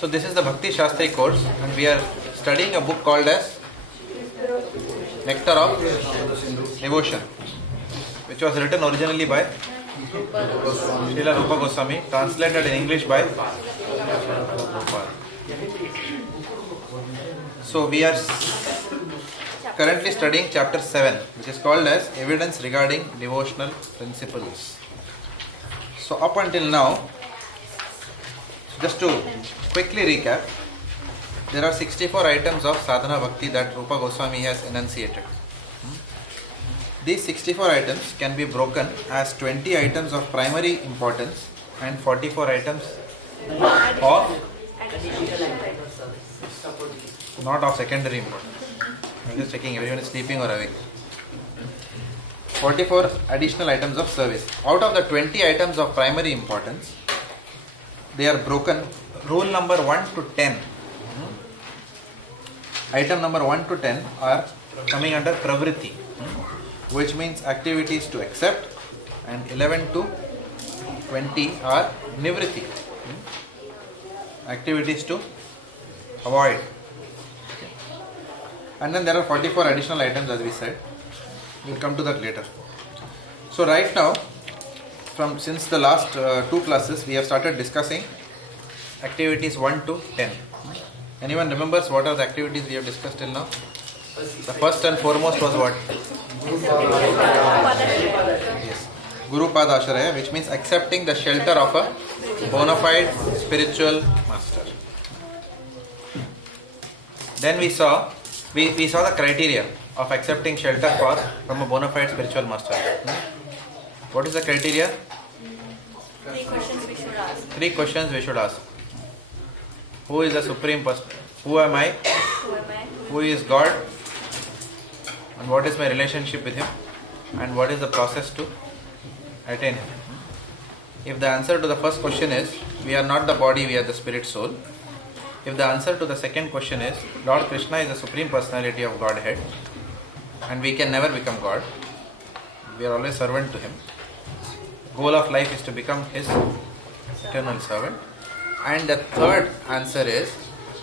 So this is the Bhakti Shastri course, and we are studying a book called as Nectar of Devotion, which was written originally by Srila Rupa Goswami, translated in English by Prabhupada. So we are currently studying chapter 7, which is called as Evidence Regarding Devotional Principles. So up until now, just to quickly recap, there are 64 items of sadhana bhakti that Rupa Goswami has enunciated. These 64 items can be broken as 20 items of primary importance and 44 items of not of secondary importance. I'm just checking everyone is sleeping or awake. 44 additional items of service. Out of the 20 items of primary importance, they are broken. Rule number 1 to 10. Item number 1 to 10 are coming under pravritti, which means activities to accept, and 11 to 20 are nivritti, activities to avoid. And then there are 44 additional items, as we said. We'll come to that later. So right now, since the last two classes, we have started discussing activities 1 to 10. Anyone remembers what are the activities we have discussed till now? The first and foremost was what? Yes. Guru Pada-Acharya, which means accepting the shelter of a bona fide spiritual master. Then we saw the criteria of accepting shelter from a bona fide spiritual master. What is the criteria? 3 questions we should ask. 3 questions we should ask. Who is the Supreme Person? Who am I? Who is God? And what is my relationship with Him? And what is the process to attain Him? If the answer to the first question is, we are not the body, we are the spirit soul. If the answer to the second question is, Lord Krishna is the Supreme Personality of Godhead, and we can never become God. We are always servant to Him. Goal of life is to become His eternal servant. And the third answer is,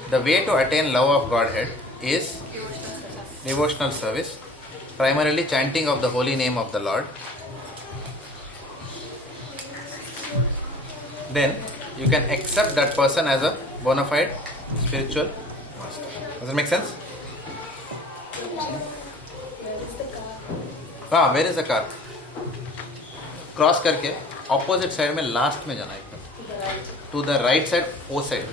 the way to attain love of Godhead is devotional service, primarily chanting of the holy name of the Lord. Then you can accept that person as a bona fide spiritual master. Does it make sense? Where is the car? Cross करके opposite side में last में जाना है. To the right side, O side.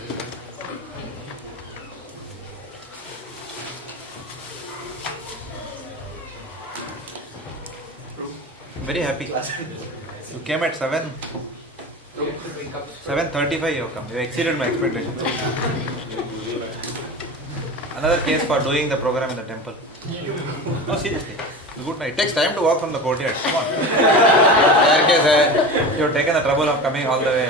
Very happy. You came at 7:35 you have come. You exceeded my expectations. Another case for doing the program in the temple. No, seriously. Good night. It takes time to walk from the courtyard. Come on. You have taken the trouble of coming all the way.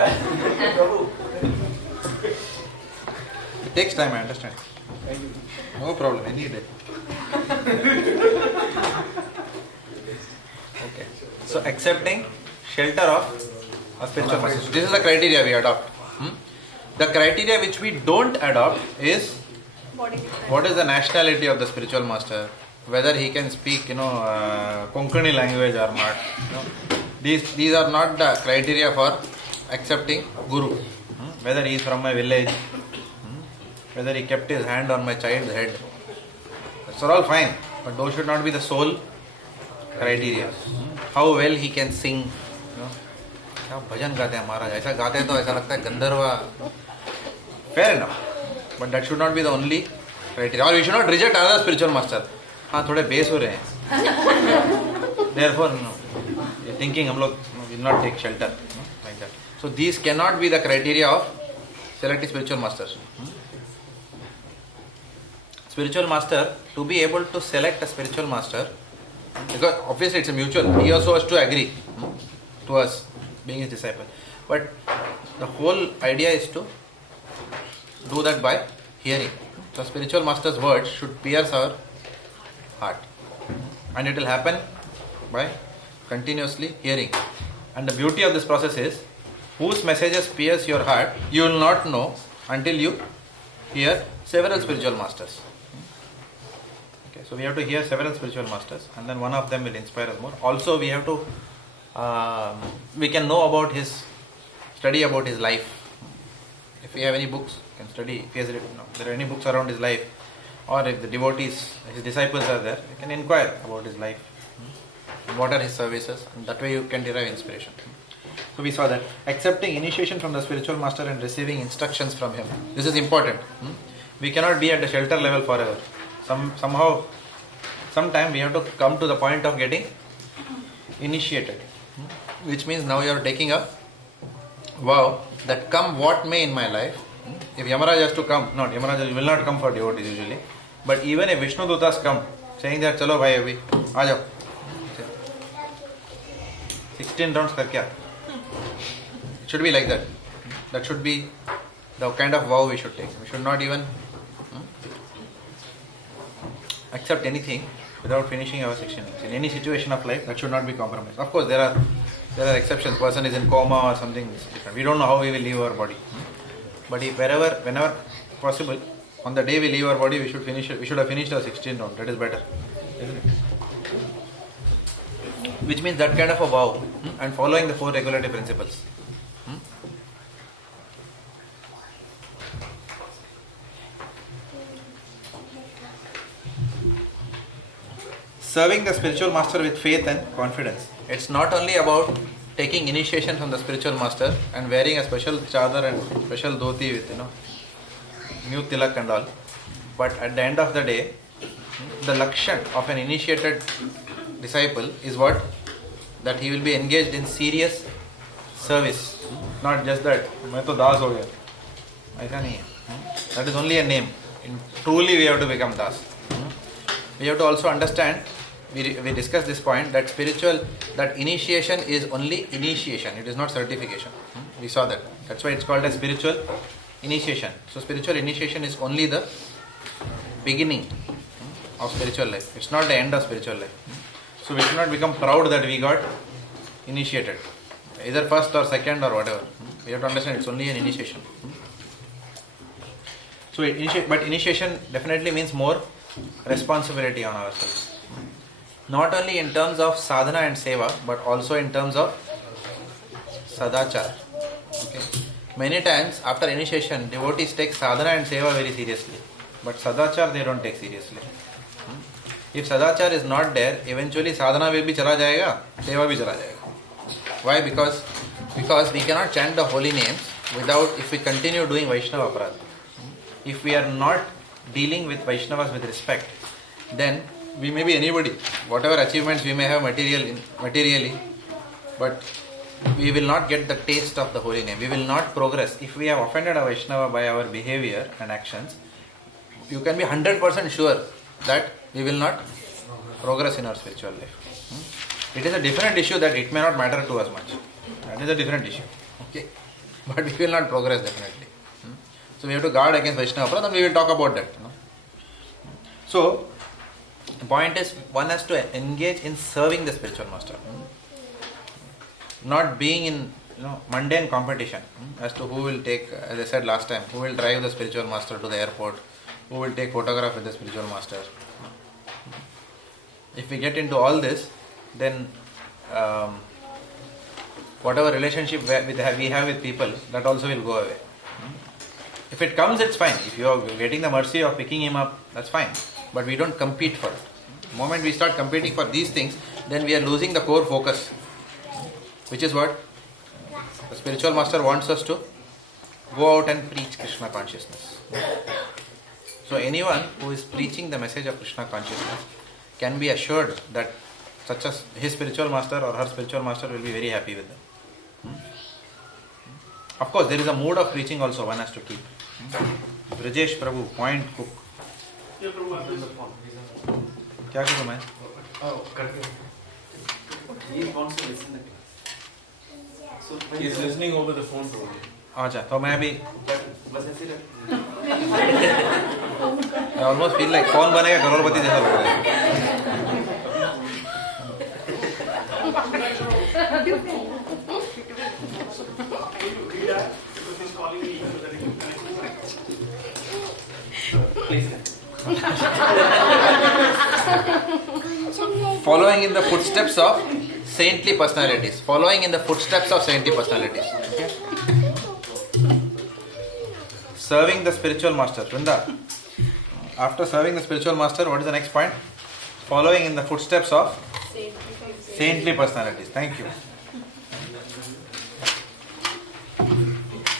It takes time, I understand. No problem, any day. Okay. So accepting shelter of a spiritual master. This is the criteria we adopt. The criteria which we don't adopt is what is the nationality of the spiritual master, whether he can speak, Konkani language or not. These are not the criteria for accepting Guru. Whether he is from my village, whether he kept his hand on my child's head. That's all fine, but those should not be the sole criteria. How well he can sing. क्या भजन गाते हैं महाराज, ऐसा गाते हैं तो ऐसा लगता है गंधर्व. Fair enough, but that should not be the only criteria. Or we should not reject another spiritual master. हाँ थोड़े बेस हो रहे हैं. Therefore, thinking हम लोग will not take shelter like that. So these cannot be the criteria of selecting spiritual masters. Spiritual master, to be able to select a spiritual master, because obviously it's a mutual. He also has to agree to us being his disciple. But the whole idea is to do that by hearing. So spiritual master's words should pierce our heart. And it will happen by continuously hearing. And the beauty of this process is, whose messages pierce your heart, you will not know until you hear several spiritual masters. Okay, so we have to hear several spiritual masters, and then one of them will inspire us more. Also, we have to we can know about study about his life. If we have any books, we can study. If he has written, there are any books around his life, or if the devotees, his disciples are there, we can inquire about his life. What are his services? And that way you can derive inspiration. So we saw that accepting initiation from the spiritual master and receiving instructions from him. This is important. We cannot be at the shelter level forever. Sometime we have to come to the point of getting initiated. Which means now you are taking a vow that come what may in my life. If Yamaraj has to come, Yamaraj will not come for devotees usually. But even if Vishnu Dutas come, saying that chalo bhai abhi, aa jao. 16 rounds kar kya? It should be like that. That should be the kind of vow we should take. We should not even accept anything without finishing our 16 rounds. In any situation of life, that should not be compromised. Of course, there are exceptions. Person is in coma or something different. We don't know how we will leave our body. But whenever possible, on the day we leave our body, we should have finished our 16 rounds. That is better, isn't it? Which means that kind of a vow and following the 4 regulative principles. Serving the spiritual master with faith and confidence. It's not only about taking initiation from the spiritual master and wearing a special chadar and special dhoti with new tilak and all, but at the end of the day, the lakshan of an initiated disciple is what? That he will be engaged in serious service. Not just that, main to das ho gaya. Aisa nahi hai. That is only a name. Truly we have to become das. We have to also understand, we discussed this point, that initiation is only initiation. It is not certification. We saw that. That's why it's called as spiritual initiation. So spiritual initiation is only the beginning of spiritual life. It's not the end of spiritual life. So we should not become proud that we got initiated, either first or second or whatever. We have to understand it's only an initiation. So initiation definitely means more responsibility on ourselves. Not only in terms of sadhana and seva, but also in terms of sadachar. Okay. Many times after initiation, devotees take sadhana and seva very seriously, but sadachar they don't take seriously. If sadachar is not there, eventually sadhana will be chala jayega, seva bhi chala jayega. Why? Because we cannot chant the holy names if we continue doing Vaishnava aparadha. If we are not dealing with Vaishnavas with respect, then we may be anybody, whatever achievements we may have materially, but we will not get the taste of the holy name. We will not progress. If we have offended a Vaishnava by our behavior and actions, you can be 100% sure that we will not progress in our spiritual life. It is a different issue that it may not matter to us much. That is a different issue. Okay, but we will not progress definitely. So we have to guard against Vaishnava aparadha, and we will talk about that. So the point is, one has to engage in serving the spiritual master, not being in mundane competition as to who will take, as I said last time, who will drive the spiritual master to the airport, who will take photograph with the spiritual master. If we get into all this, then whatever relationship we have with people, that also will go away. If it comes, it's fine. If you are getting the mercy of picking him up, that's fine. But we don't compete for it. The moment we start competing for these things, then we are losing the core focus, which is what the spiritual master wants us to go out and preach Krishna consciousness. So anyone who is preaching the message of Krishna consciousness can be assured that his spiritual master or her spiritual master will be very happy with them. Of course, there is a mood of preaching also one has to keep. Brajesh Prabhu, point cook. Yeah, Prabhu, I'm on the phone. क्या करूँ मैं? Oh, correct. He wants to listen to the class. So He is listening over the phone probably. अच्छा, तो मैं अभी बस ऐसे रख. I almost feel like कौन बनेगा करोड़पति जैसा लग रहा है. Read that because he's calling me so that he can connect. Please. Following in the footsteps of saintly personalities. Following in the footsteps of saintly personalities. Okay? Serving the spiritual master. Vrinda. After serving the spiritual master, what is the next point? Following in the footsteps of saintly personalities. Thank you.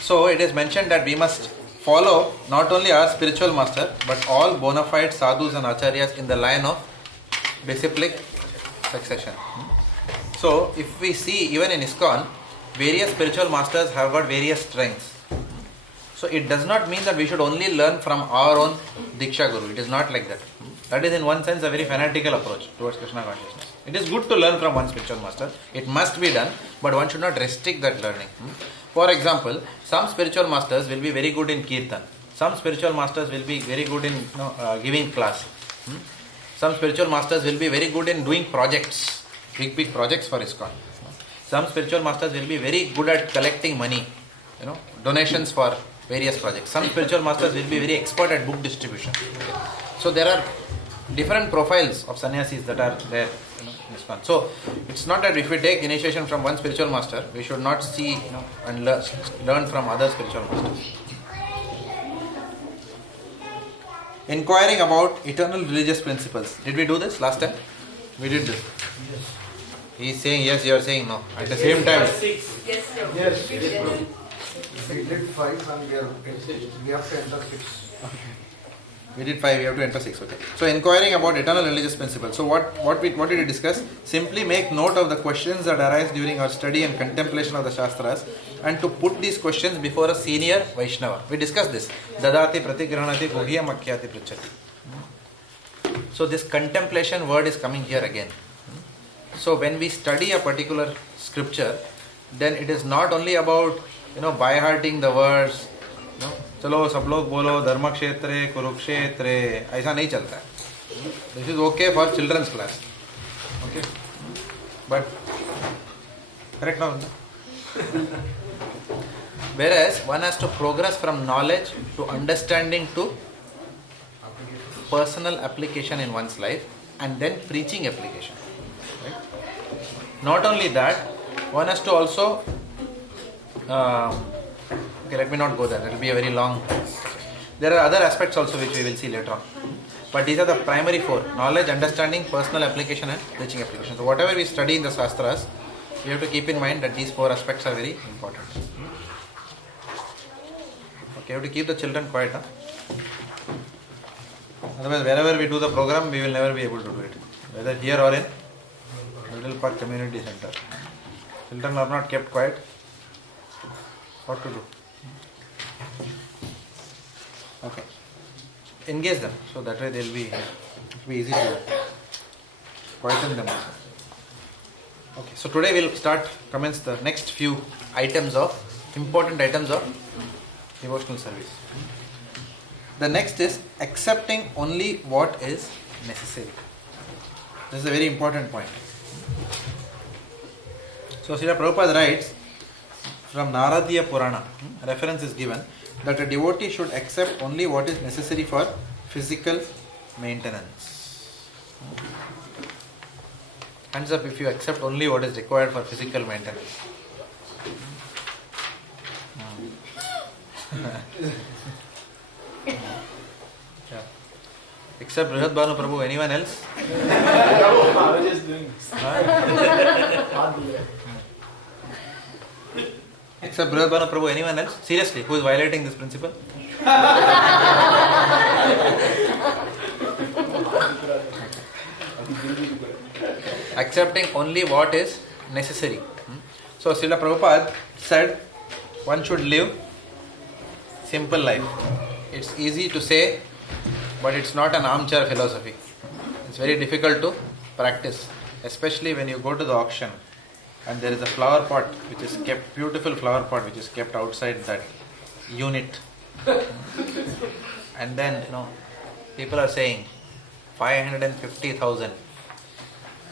So it is mentioned that we must follow not only our spiritual master but all bona fide sadhus and acharyas in the line of disciplic succession. So if we see even in ISKCON, various spiritual masters have got various strengths. So it does not mean that we should only learn from our own Diksha Guru. It is not like that. That is in one sense a very fanatical approach towards Krishna consciousness. It is good to learn from one spiritual master. It must be done, but one should not restrict that learning. For example, some spiritual masters will be very good in Kirtan. Some spiritual masters will be very good in giving class. Some spiritual masters will be very good in doing projects, big projects for ISKCON. Some spiritual masters will be very good at collecting money, donations for various projects. Some spiritual masters will be very expert at book distribution. So there are different profiles of sannyasis that are there in ISKCON. So it's not that if we take initiation from one spiritual master, we should not see and learn from other spiritual masters. Inquiring about eternal religious principles. Did we do this last time? We did this. He is saying yes, you are saying no. At the same time. Yes. We did 5 and we have to enter 6. We did 5, we have to enter 6. Okay. So inquiring about eternal religious principles. So what did we discuss? Simply make note of the questions that arise during our study and contemplation of the Shastras and to put these questions before a senior Vaishnava. We discussed this. Dadati pratigranati guhyam akhyati pruchati. So this contemplation word is coming here again. So when we study a particular scripture, then it is not only about by-hearting the words, चलो सब लोग बोलो धर्म क्षेत्रे कुरुक्षेत्रे ऐसा नहीं चलता है. This is okay for children's class. Okay, but correct now. Whereas one has to progress from knowledge to understanding to personal application in one's life and then preaching application. Right? Not only that, one has to also okay, let me not go there. It will be a very long. There are other aspects also which we will see later on. But these are the primary 4. Knowledge, understanding, personal application and preaching application. So whatever we study in the Shastras, we have to keep in mind that these 4 aspects are very important. Okay, you have to keep the children quiet. Huh? Otherwise, wherever we do the program, we will never be able to do it. Whether here or in Middle Park Community Center. Children are not kept quiet. What to do? Okay. Engage them. So that way it will be easy to quieten them also. Okay. So today we will commence the next few important items of devotional service. The next is accepting only what is necessary. This is a very important point. So Srila Prabhupada writes, from Naradiya Purana, reference is given that a devotee should accept only what is necessary for physical maintenance. Hands up if you accept only what is required for physical maintenance. Yeah. Except Brihad Bhanu Prabhu, anyone else? I was just doing this. Except Brihad Bhanu Prabhu, anyone else? Seriously, who is violating this principle? Accepting only what is necessary. So Srila Prabhupada said one should live simple life. It's easy to say, but it's not an armchair philosophy. It's very difficult to practice, especially when you go to the auction and there is a flower pot which is kept, beautiful flower pot which is kept outside that unit. And then, people are saying 550,000.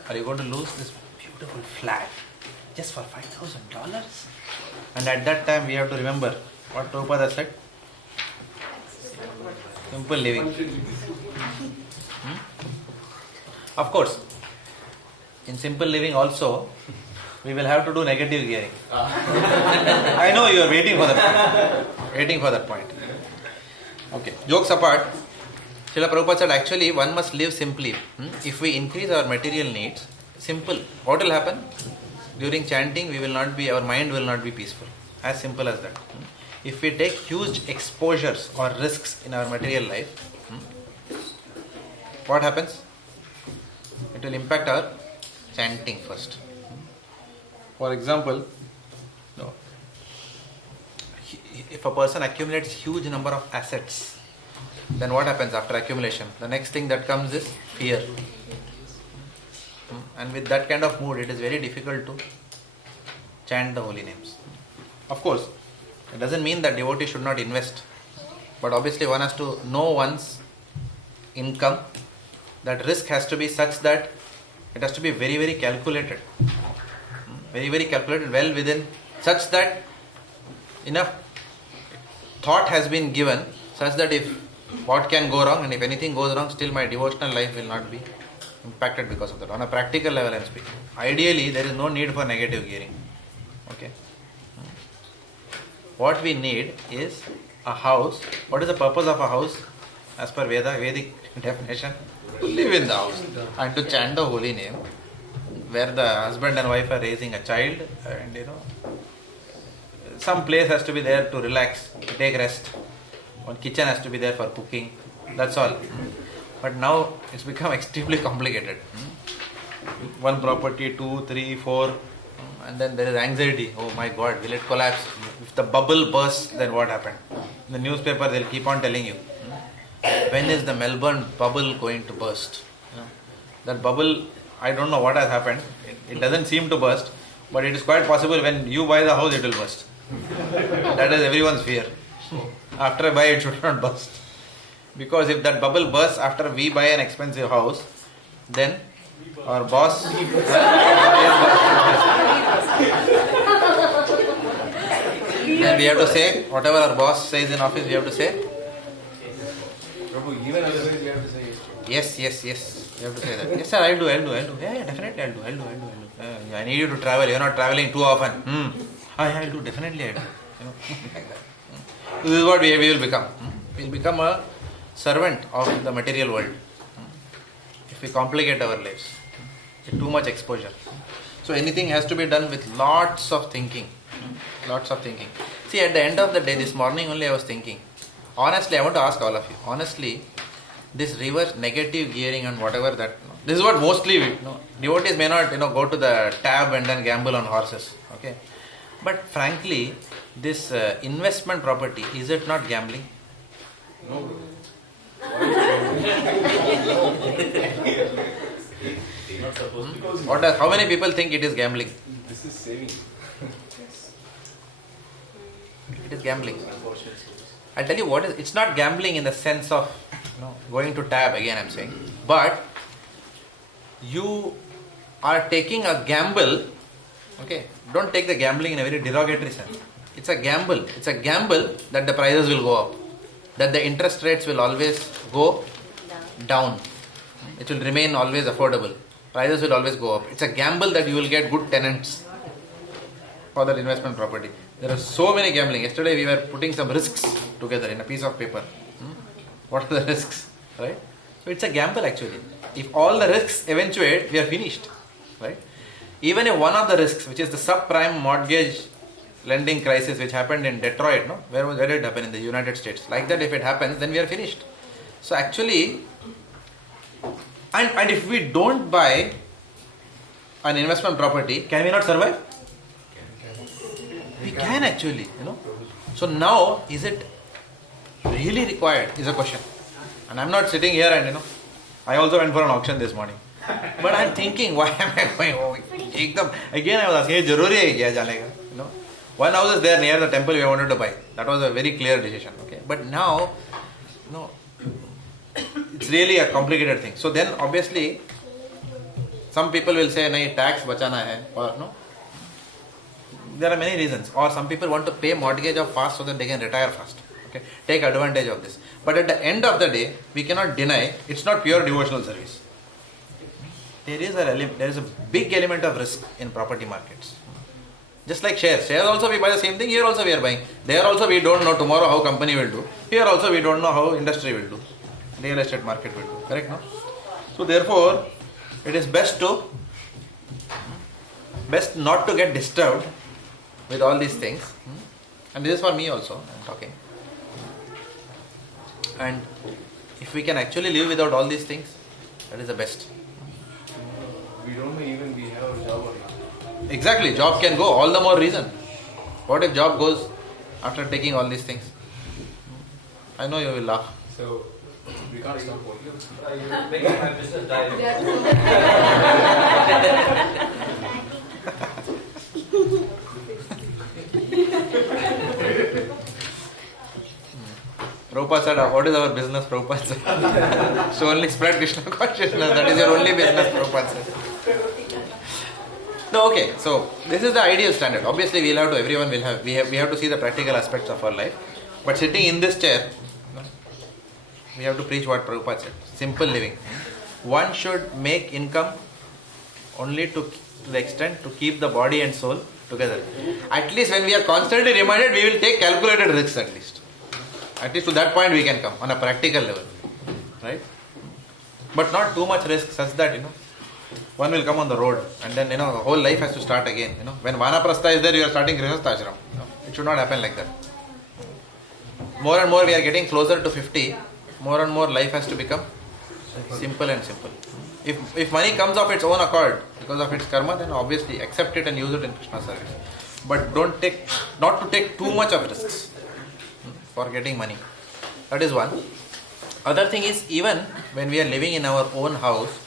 Are you going to lose this beautiful flat just for $5,000? And at that time we have to remember what Prabhupada said. Simple living. Of course, in simple living also, we will have to do negative gearing. I know you are waiting for that point. Waiting for that point. Okay, jokes apart, Srila Prabhupada said actually one must live simply. If we increase our material needs, simple, what will happen? During chanting, our mind will not be peaceful. As simple as that. If we take huge exposures or risks in our material life, what happens? It will impact our chanting first. For example, if a person accumulates huge number of assets, then what happens after accumulation? The next thing that comes is fear. And with that kind of mood, it is very difficult to chant the holy names. Of course, it doesn't mean that devotee should not invest. But obviously one has to know one's income. That risk has to be such that it has to be very, very calculated. Very, very calculated, well within, such that enough thought has been given, such that if what can go wrong, and if anything goes wrong, still my devotional life will not be impacted because of that. On a practical level I am speaking. Ideally, there is no need for negative gearing. Okay. What we need is a house. What is the purpose of a house? As per Vedic definition, to live in the house and to chant the holy name, where the husband and wife are raising a child, and some place has to be there to relax, to take rest. One kitchen has to be there for cooking. That's all. But now it's become extremely complicated. One property, 2, 3, 4, and then there is anxiety. Oh my God, will it collapse? If the bubble bursts, then what happened? In the newspaper, they'll keep on telling you. When is the Melbourne bubble going to burst? That bubble, I don't know what has happened. It doesn't seem to burst, but it is quite possible when you buy the house, it will burst. That is everyone's fear. After I buy, it should not burst. Because if that bubble bursts after we buy an expensive house, then our boss... then we have to say, whatever our boss says in office, we have to say, Prabhu, even otherwise you have to say yes. You have to say that. Yes sir, I'll do. Yeah, definitely I'll do. I need you to travel. You're not traveling too often. I'll do, definitely I'll do. Like that. This is what we will become. We will become a servant of the material world. If we complicate our lives. Too much exposure. So anything has to be done with lots of thinking. See, at the end of the day, this morning only I was thinking. Honestly, I want to ask all of you. Honestly, this reverse negative gearing and whatever that... This is what mostly devotees may not go to the tab and then gamble on horses. Okay, but frankly, this investment property, is it not gambling? No. Not supposed to be. How many people think it is gambling? This is saving. It is gambling. I'll tell you what is. It's not gambling in the sense of going to tab again. I'm saying, but you are taking a gamble. Okay, don't take the gambling in a very derogatory sense. It's a gamble. It's a gamble that the prices will go up, that the interest rates will always go down. It will remain always affordable. Prices will always go up. It's a gamble that you will get good tenants for that investment property. There are so many gambling. Yesterday we were putting some risks together in a piece of paper. What are the risks? Right? So it's a gamble actually. If all the risks eventuate, we are finished. Right? Even if one of the risks, which is the subprime mortgage lending crisis which happened in Detroit, where did it happen? In the United States. Like that, if it happens, then we are finished. So actually, and if we don't buy an investment property, can we not survive? We can actually, So now, is it really required is a question. And I'm not sitting here and, I also went for an auction this morning. But I'm thinking, why am I going? Again I was asking, jaruri hai kya jane ka? One house is there near the temple we wanted to buy. That was a very clear decision. Okay, but now, it's really a complicated thing. So then, obviously, some people will say, nahi, tax bachana hai, or no. There are many reasons. Or some people want to pay mortgage off fast so that they can retire fast. Okay? Take advantage of this. But at the end of the day, we cannot deny it's not pure devotional service. There is a big element of risk in property markets. Just like shares. Shares also we buy the same thing, here also we are buying. There also we don't know tomorrow how company will do. Here also we don't know how industry will do. Real estate market will do. Correct, no? So therefore, it is best not to get disturbed with all these things. And this is for me also, I'm talking. And if we can actually live without all these things, that is the best. We don't know even we have a job or not. Exactly, job can go, all the more reason. What if job goes after taking all these things? I know you will laugh. So we can't stop working. Making my business die. Prabhupada said, what is our business? Prabhupada said. So only spread Krishna consciousness, that is your only business, Prabhupada said. No, okay, so this is the ideal standard. Obviously we have to see the practical aspects of our life. But sitting in this chair, we have to preach what Prabhupada said. Simple living. One should make income only to the extent to keep the body and soul together. At least when we are constantly reminded, we will take calculated risks at least. At least to that point we can come on a practical level. Right? But not too much risk such that, one will come on the road and then, the whole life has to start again. When Vanaprastha is there, you are starting Grihastha Ashram. It should not happen like that. More and more we are getting closer to 50. More and more life has to become simple and simple. If money comes of its own accord because of its karma, then obviously accept it and use it in Krishna service. But not to take too much of risks for getting money. That is one. Other thing is, even when we are living in our own house,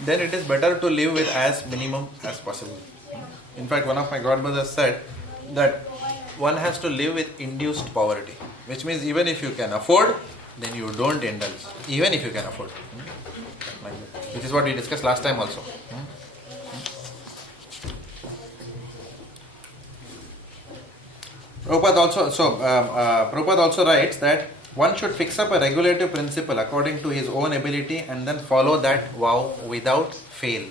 then it is better to live with as minimum as possible. In fact, one of my godbrothers said that one has to live with induced poverty, which means even if you can afford, then you don't indulge, even if you can afford. Which is what we discussed last time also. Prabhupada also writes that one should fix up a regulative principle according to his own ability and then follow that vow without fail.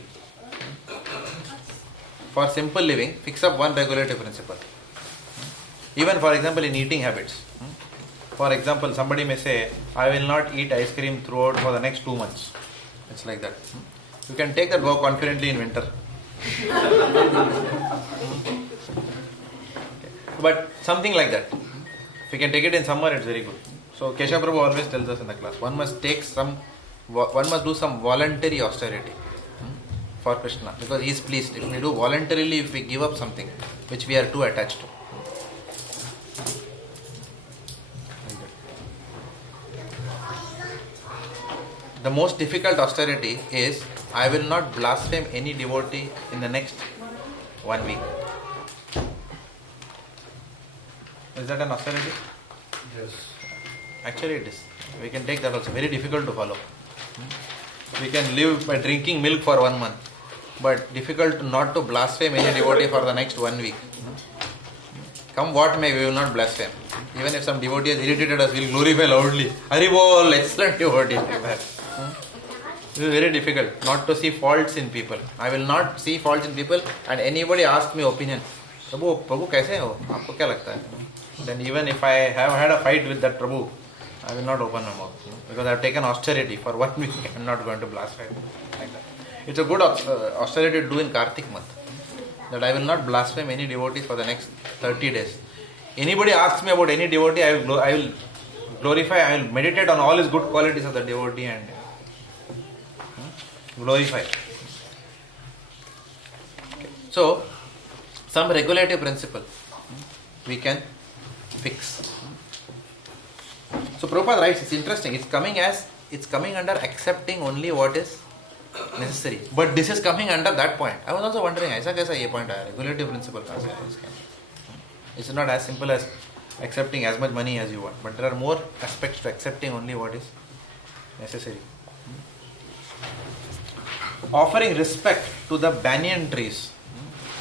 For simple living, fix up one regulative principle. Even for example in eating habits. For example, somebody may say, I will not eat ice cream throughout for the next 2 months. It's like that. You can take that vow confidently in winter. But something like that. If you can take it in summer, it's very good. So Keshav Prabhu always tells us in the class, one must do some voluntary austerity for Krishna, because he is pleased. If we do voluntarily, if we give up something which we are too attached to. The most difficult austerity is, I will not blaspheme any devotee in the next 1 week. Is that an austerity? Yes. Actually it is. We can take that also. Very difficult to follow. We can live by drinking milk for 1 month, but difficult not to blaspheme any devotee for the next 1 week. Come what may, we will not blaspheme. Even if some devotee has irritated us, we will glorify loudly. Haribol, excellent devotee. It is very difficult not to see faults in people. I will not see faults in people, and anybody asks me opinion. Prabhu kaise ho? Aapko kya lagta hai? Then even if I have had a fight with that Prabhu, I will not open my mouth. Because I have taken austerity for 1 week. I am not going to blaspheme like that. It's a good austerity to do in Kartik month. That I will not blaspheme any devotees for the next 30 days. Anybody asks me about any devotee, I will glorify, I will meditate on all his good qualities of the devotee and glorify. Okay. So, some regulative principle we can fix. So Prabhupada writes, it's interesting, it's coming under accepting only what is necessary. But this is coming under that point. I was also wondering, aisa kaisa ye point aaya? Regulative principle kahan se aaya? It's not as simple as accepting as much money as you want. But there are more aspects to accepting only what is necessary. Offering respect to the banyan trees.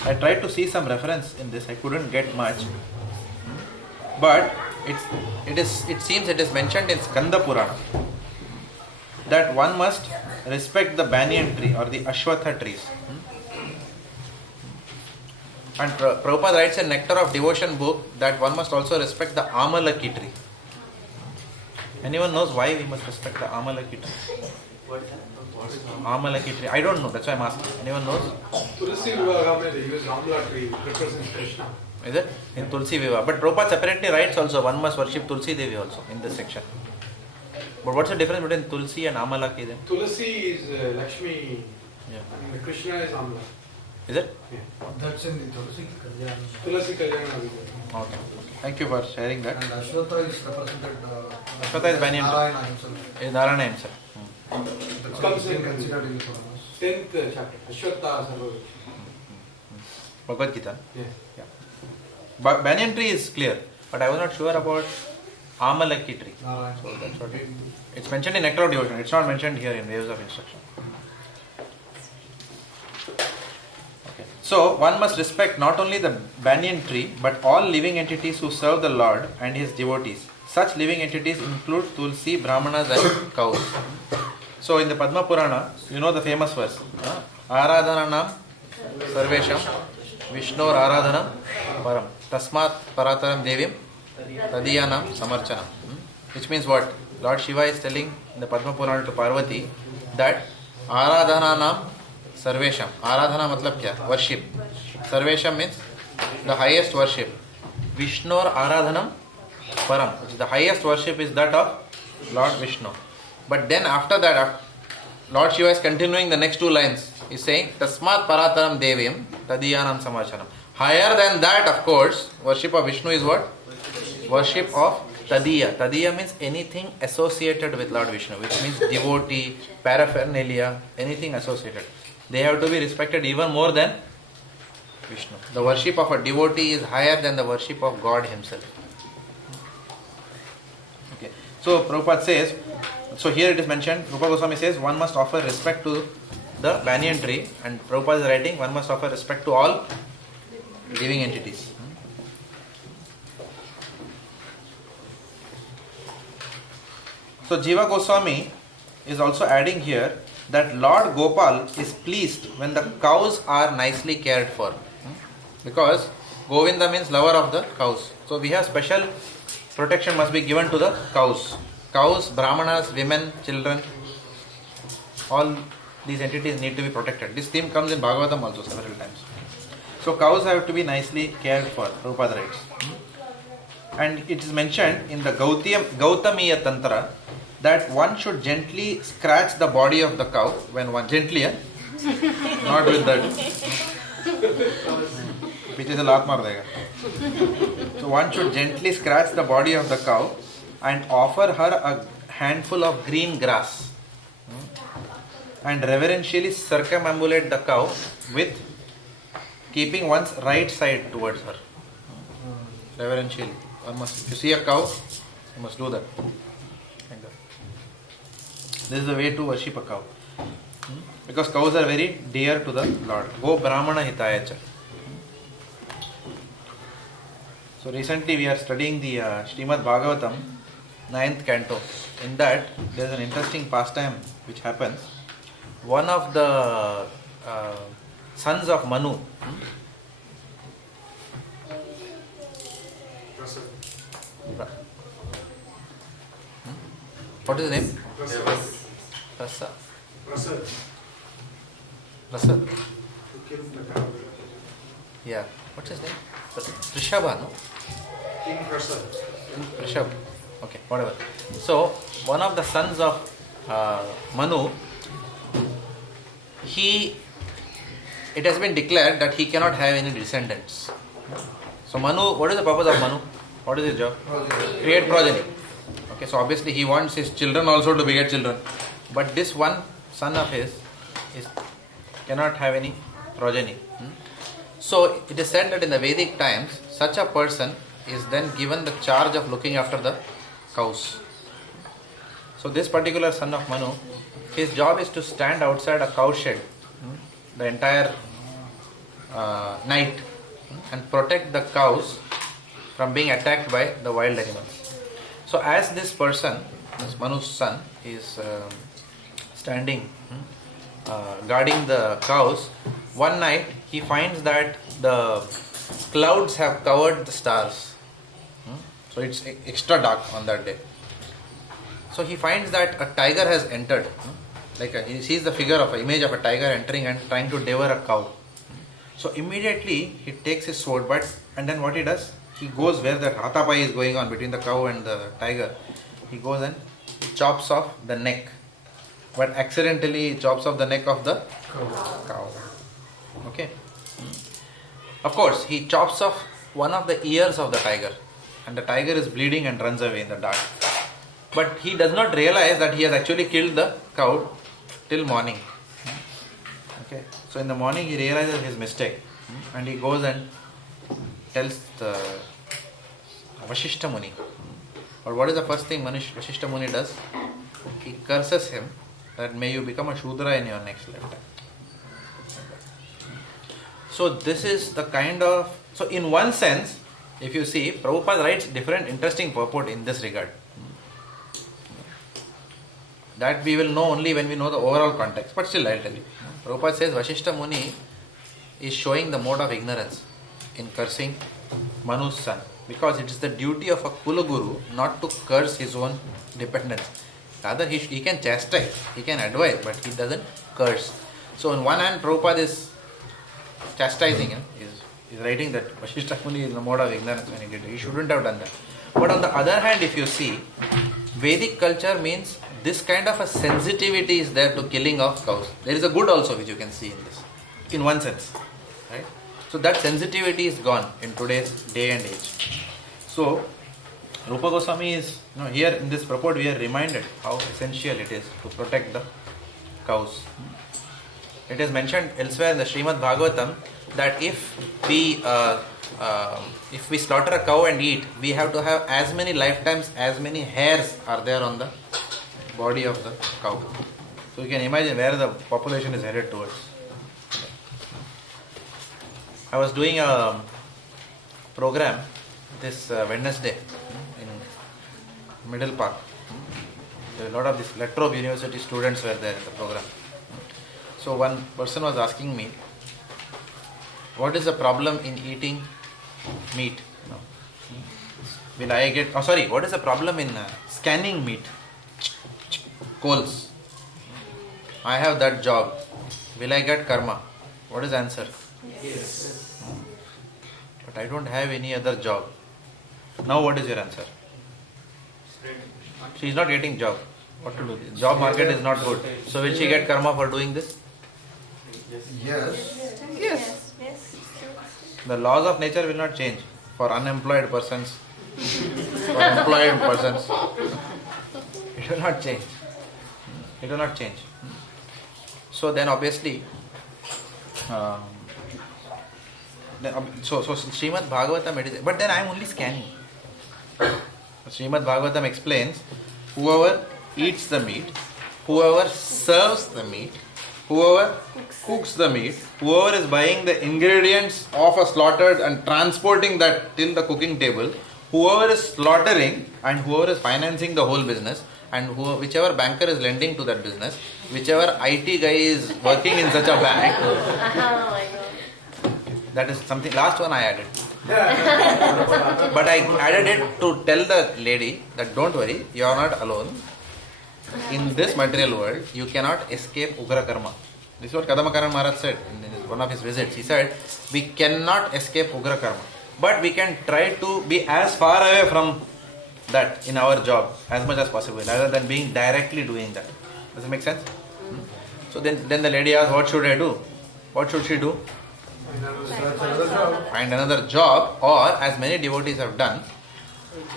I tried to see some reference in this. I couldn't get much. But it seems it is mentioned in Skanda Purana that one must respect the banyan tree or the Ashwatha trees. And Prabhupada writes in Nectar of Devotion book that one must also respect the Amalaki tree. Anyone knows why we must respect the Amalaki tree? What is that? Amalaki tree. I don't know. That's why I'm asking. Anyone knows? Tulsi Vivagame, they use Amla tree, represents Krishna. Is it? In Tulsi Viva. But Prabhupada separately writes also one must worship Tulsi Devi also in this section. But what's the difference between Tulsi and Amalaki then? Tulsi is Lakshmi, Yeah. and Krishna is Amla. Is it? Yeah. That's in the Tulsi Kalyana. Tulsi Kalyana. Okay. Thank you for sharing that. And Ashwatha is represented. Ashwatha is banyan tree. Narayana himself. Is Narayana himself. That's Comes also in considered in the Puranas. 10th chapter. Ashwatha Sarva. Bhagavad Gita. Yeah. But banyan tree is clear. But I was not sure about Amalaki tree. Narayana. So that's what it's mentioned in Nectar of Devotion. It's not mentioned here in Waves of Instruction. Okay. So one must respect not only the banyan tree but all living entities who serve the Lord and His devotees. Such living entities include Tulsi, Brahmanas and cows. So in the Padma Purana, you know the famous verse. Aradhananam Sarvesham Vishnor Aradhanam Param Tasmat Parataram Devim Tadiyanam Samarchanam. Which means what? Lord Shiva is telling in the Padma Purana to Parvati that Aradhananam Sarvesham. Aradhana matlab kya? Worship. Sarvesham means the highest worship. Vishnor Aradhanam Param, which is the highest worship is that of Lord Vishnu. But then after that, Lord Shiva is continuing the next two lines. He is saying, Tasmat Parataram Devim Tadiyanam Samarchanam. Higher than that, of course, worship of Vishnu is what? Worship of Tadiya. Tadiya means anything associated with Lord Vishnu, which means devotee, paraphernalia, anything associated. They have to be respected even more than Vishnu. The worship of a devotee is higher than the worship of God Himself. Okay. So Prabhupada says, so here it is mentioned, Rupa Goswami says one must offer respect to the banyan tree, and Prabhupada is writing one must offer respect to all living entities. So Jiva Goswami is also adding here that Lord Gopal is pleased when the cows are nicely cared for. Because Govinda means lover of the cows. So we have special protection must be given to the cows. Cows, brahmanas, women, children, all these entities need to be protected. This theme comes in Bhagavatam also several times. So cows have to be nicely cared for, Prabhupada writes. And it is mentioned in the Gautamiya Tantra that one should gently scratch the body of the cow when one gently, not with that. Piche se laat maar dega. So one should gently scratch the body of the cow and offer her a handful of green grass and reverentially circumambulate the cow with keeping one's right side towards her. Reverentially. One must, if you see a cow, you must do that. Like that. This is the way to worship a cow. Because cows are very dear to the Lord. Go Brahmana Hitayacha. So recently we are studying the Srimad Bhagavatam, 9th canto. In that there is an interesting pastime which happens. One of the sons of Manu, what is his name? Prasad. Prasad. Yeah. What's his name? Rishabha, no? King Prasad. Rishabh. Okay, whatever. So, one of the sons of Manu, it has been declared that he cannot have any descendants. So Manu, what is the purpose of Manu? What is his job? Create progeny. Okay, so obviously he wants his children also to beget children. But this one son of his cannot have any progeny. So it is said that in the Vedic times, such a person is then given the charge of looking after the cows. So this particular son of Manu, his job is to stand outside a cow shed the entire night and protect the cows from being attacked by the wild animals. So as this person, this Manu's son, is standing guarding the cows, one night he finds that the clouds have covered the stars. So it's extra dark on that day. So he finds that a tiger has entered. He sees the figure of an image of a tiger entering and trying to devour a cow. So immediately he takes his sword, and then what he does, he goes where the hatapai is going on between the cow and the tiger. He goes and chops off the neck, but accidentally chops off the neck of the cow. Okay. Of course, he chops off one of the ears of the tiger, and the tiger is bleeding and runs away in the dark. But he does not realize that he has actually killed the cow till morning. Okay. So in the morning he realizes his mistake, and he goes and tells the Vashishta Muni. Or what is the first thing Vashishta Muni does? He curses him that may you become a Shudra in your next lifetime. So this is the kind of... So in one sense, if you see, Prabhupada writes different interesting purport in this regard. That we will know only when we know the overall context. But still I'll tell you. Prabhupada says Vashishta Muni is showing the mode of ignorance in cursing Manu's son. Because it is the duty of a Kula Guru not to curse his own dependents. Rather, he can chastise, he can advise, but he doesn't curse. So on one hand, Prabhupada is chastising him, is writing that Vashishta Muni is in the mode of ignorance when he did it. He shouldn't have done that. But on the other hand, if you see, Vedic culture means this kind of a sensitivity is there to killing of cows. There is a good also which you can see in this, in one sense. Right? So that sensitivity is gone in today's day and age. So Rupa Goswami is, here in this purport we are reminded how essential it is to protect the cows. It is mentioned elsewhere in the Srimad Bhagavatam that if we slaughter a cow and eat, we have to have as many lifetimes, as many hairs are there on the body of the cow. So you can imagine where the population is headed towards. I was doing a program this Wednesday in Middle Park. There were a lot of these Latrobe University students were there in the program. So one person was asking me, what is the problem in eating meat? What is the problem in scanning meat? Coals. I have that job. Will I get karma? What is the answer? Yes. But I don't have any other job. Now what is your answer? She is not getting job. What to do? The job market is not good. So will she get karma for doing this? Yes. Yes. Yes. The laws of nature will not change for unemployed persons, for employed persons. It will not change. It will not change. So then obviously, so Srimad Bhagavatam, it is, but then I am only scanning. Srimad Bhagavatam explains, whoever eats the meat, whoever serves the meat, whoever cooks the meat, whoever is buying the ingredients of a slaughtered and transporting that till the cooking table, whoever is slaughtering and whoever is financing the whole business, and whichever banker is lending to that business, whichever IT guy is working in such a bank, Oh my God. that is something, last one I added. But I added it to tell the lady that don't worry, you are not alone. In this material world, you cannot escape Ugra Karma. This is what Kadamakaran Maharaj said in one of his visits. He said, we cannot escape Ugra Karma, but we can try to be as far away from that in our job as much as possible, rather than being directly doing that. Does it make sense? So then the lady asked, what should I do? What should she do? Find another job, or as many devotees have done,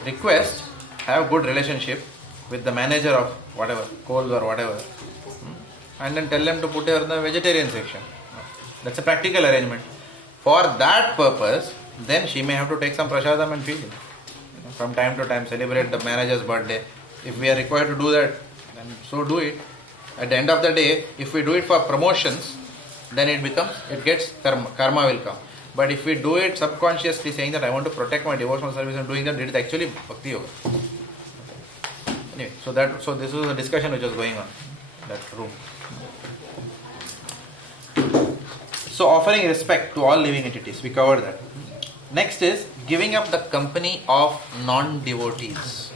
request, have good relationship with the manager of whatever, coals or whatever, and then tell them to put her in the vegetarian section. That's a practical arrangement. For that purpose, then she may have to take some prasadam and feed him. From time to time, celebrate the manager's birthday. If we are required to do that, then so do it. At the end of the day, if we do it for promotions, then it gets karma will come. But if we do it subconsciously, saying that I want to protect my devotional service and doing that, it is actually Bhakti Yoga. Anyway, so this was a discussion which was going on in that room. So offering respect to all living entities, we covered that. Next is giving up the company of non-devotees.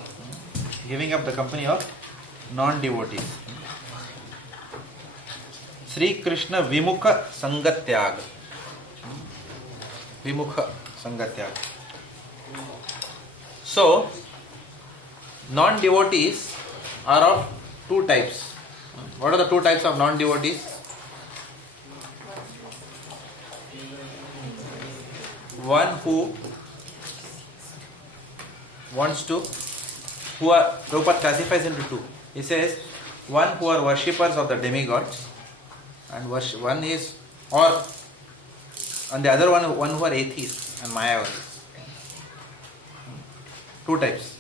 Giving up the company of non-devotees. Sri Krishna Vimukha Sangatyag. Vimukha Sangatyag. So, non-devotees are of two types. What are the two types of non-devotees? One who wants to, Prabhupada classifies into two. He says, one who are worshippers of the demigods, and one is, and the other one who are atheists and Mayavadis. Two types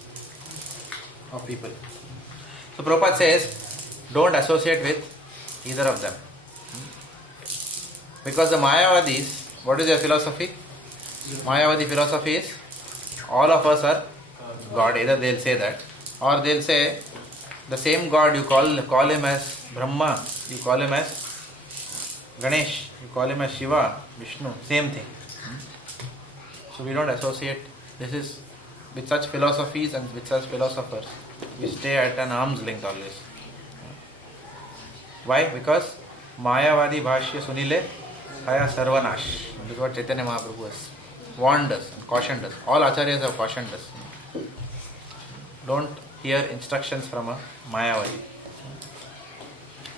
of people. So Prabhupada says, don't associate with either of them. Because the Mayavadis, what is their philosophy? Mayavadi philosophy is, all of us are God. Either they'll say that, or they'll say, the same God, you call him as Brahma, you call him as Ganesh, you call him as Shiva, Vishnu, same thing. So we don't associate. This is with such philosophies and with such philosophers. We stay at an arm's length always. Why? Because Mayavadi Bhashya Sunile Haya Sarvanash. This is what Chaitanya Mahaprabhu has warned us and cautioned us. All acharyas have cautioned us. Don't hear instructions from a Mayavadi.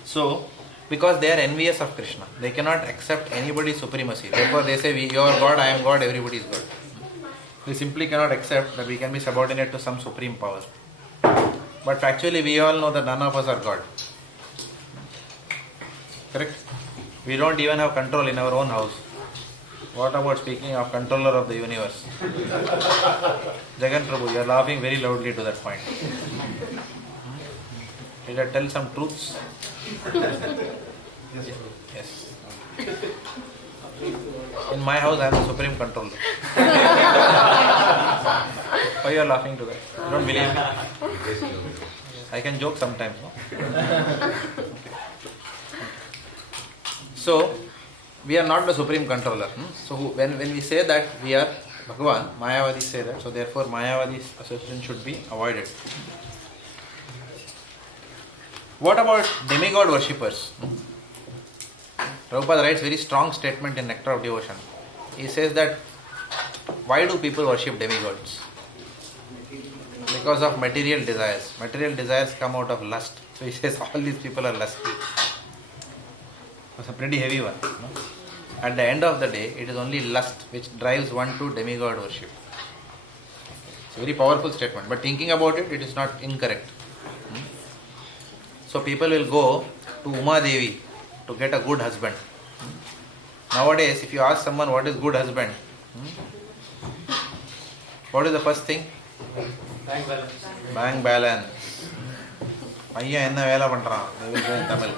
So, because they are envious of Krishna, they cannot accept anybody's supremacy. Therefore they say, you are God, I am God, everybody is God. They simply cannot accept that we can be subordinate to some supreme power. But factually we all know that none of us are God. Correct? We don't even have control in our own house. What about speaking of controller of the universe? Jagan Prabhu, you are laughing very loudly to that point. Did I tell some truths? Yes. In my house I am the supreme controller. Why you are laughing to that? You don't believe me? I can joke sometimes, no? So, we are not the supreme controller. So, when we say that we are Bhagavan, Mayavadis say that, so therefore Mayavadi's association should be avoided. What about demigod worshippers? Prabhupada writes very strong statement in Nectar of Devotion. He says that, why do people worship demigods? Because of material desires. Material desires come out of lust. So he says all these people are lusty. It's a pretty heavy one. No? At the end of the day, it is only lust which drives one to demigod worship. It's a very powerful statement. But thinking about it, it is not incorrect. So people will go to Uma Devi to get a good husband. Nowadays, if you ask someone what is good husband, what is the first thing? Bank balance. Bank balance. भैया इतना वेला बन रहा तमिल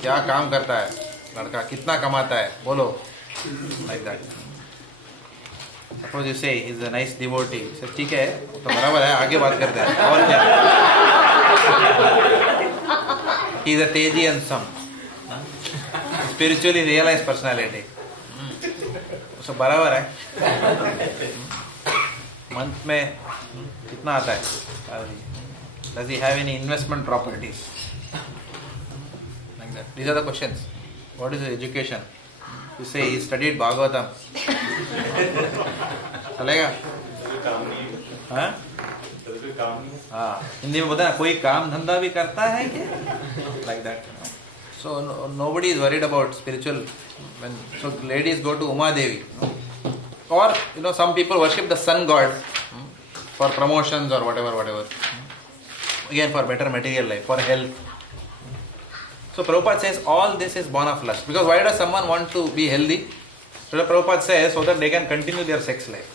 क्या काम करता है लड़का कितना कमाता है बोलो like that. Suppose you say he is a nice devotee. He says ठीक है तो बराबर है आगे बात करते हैं और क्या he is a teji and some spiritually realized personality. So बराबर है मंथ में कितना आता है does he have any investment properties like that. These are the questions. What is his education? You say he studied Bhagavatam. चलेगा हाँ हिंदी में बोलते हैं कोई काम धंधा भी करता है क्या like that. So nobody is worried about spiritual. So ladies go to Uma Devi, or some people worship the sun god for promotions or whatever. Again for better material life, for health. So Prabhupada says all this is born of lust. Because why does someone want to be healthy? So Prabhupada says so that they can continue their sex life.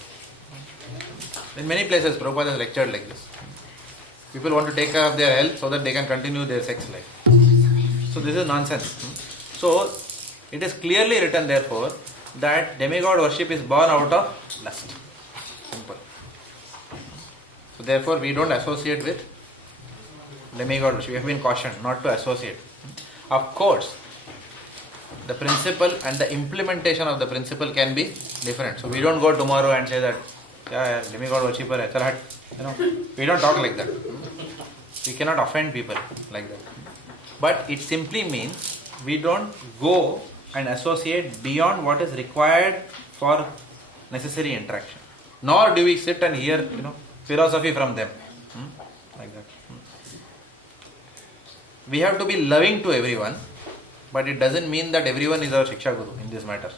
In many places Prabhupada has lectured like this. People want to take care of their health so that they can continue their sex life. So this is nonsense. So it is clearly written therefore that demigod worship is born out of lust. Simple. So therefore we don't associate with demigod worship. We have been cautioned not to associate. Of course, the principle and the implementation of the principle can be different. So we don't go tomorrow and say that, yeah, demigod worshipper hai, chal hat. We don't talk like that. We cannot offend people like that. But it simply means we don't go and associate beyond what is required for necessary interaction. Nor do we sit and hear, philosophy from them. Like that. We have to be loving to everyone, but it doesn't mean that everyone is our Shiksha Guru in this matter.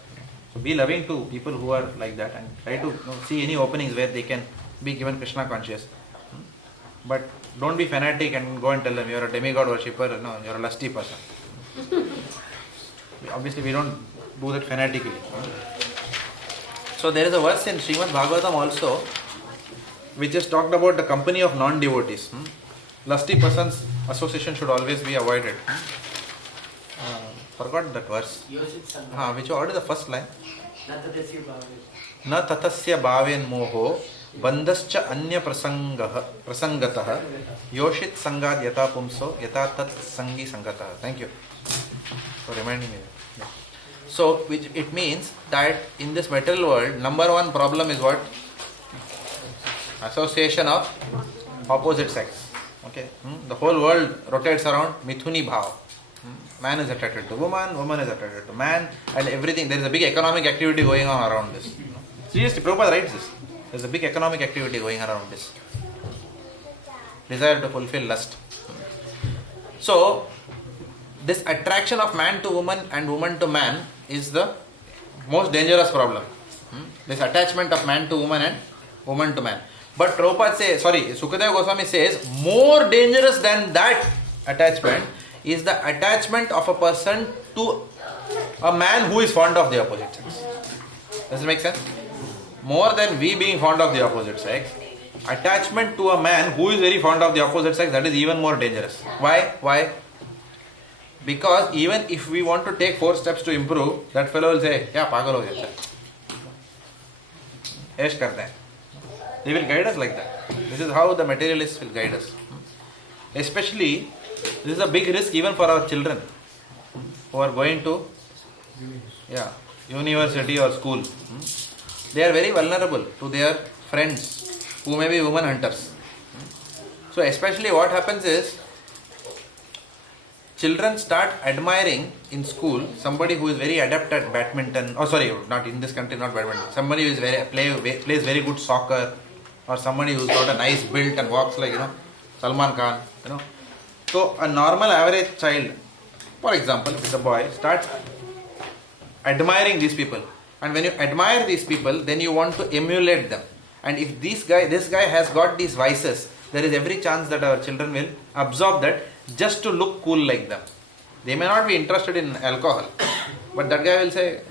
So be loving to people who are like that and try to see any openings where they can be given Krishna conscious. But don't be fanatic and go and tell them you're a demigod worshipper, no, you're a lusty person. Obviously we don't do that fanatically. So there is a verse in Srimad Bhagavatam also which is talked about the company of non-devotees. Lusty persons association should always be avoided. Forgot that verse. Which what is the first line? Na tatasya bhaven moho bandhascha anya prasangatah yoshit sangad yata pumso yata tat sangi sangatah. Thank you for reminding me. Yeah. So which it means that in this material world, number one problem is what? Association of opposite sex. Okay. The whole world rotates around Mithuni Bhav. Man is attracted to woman, woman is attracted to man, and everything. There is a big economic activity going on around this. Seriously, Prabhupada writes this. There is a big economic activity going around this. Desire to fulfill lust. So, this attraction of man to woman and woman to man is the most dangerous problem. This attachment of man to woman and woman to man. But Prabhupada says, Sukadeva Goswami says, more dangerous than that attachment is the attachment of a person to a man who is fond of the opposite sex. Does it make sense? More than we being fond of the opposite sex, attachment to a man who is very fond of the opposite sex, that is even more dangerous. Why? Because even if we want to take 4 steps to improve, that fellow will say, yeah, pagal ho gaya. Esh karte hain. They will guide us like that. This is how the materialists will guide us. Especially, this is a big risk even for our children who are going to university or school. They are very vulnerable to their friends who may be woman hunters. So especially what happens is, children start admiring in school somebody who is very adept at badminton. Not in this country, not badminton. Somebody who is plays very good soccer, or somebody who's got a nice build and walks like Salman Khan. So a normal average child, for example, if it's a boy, starts admiring these people. And when you admire these people, then you want to emulate them. And if this guy has got these vices, there is every chance that our children will absorb that just to look cool like them. They may not be interested in alcohol, but that guy will say,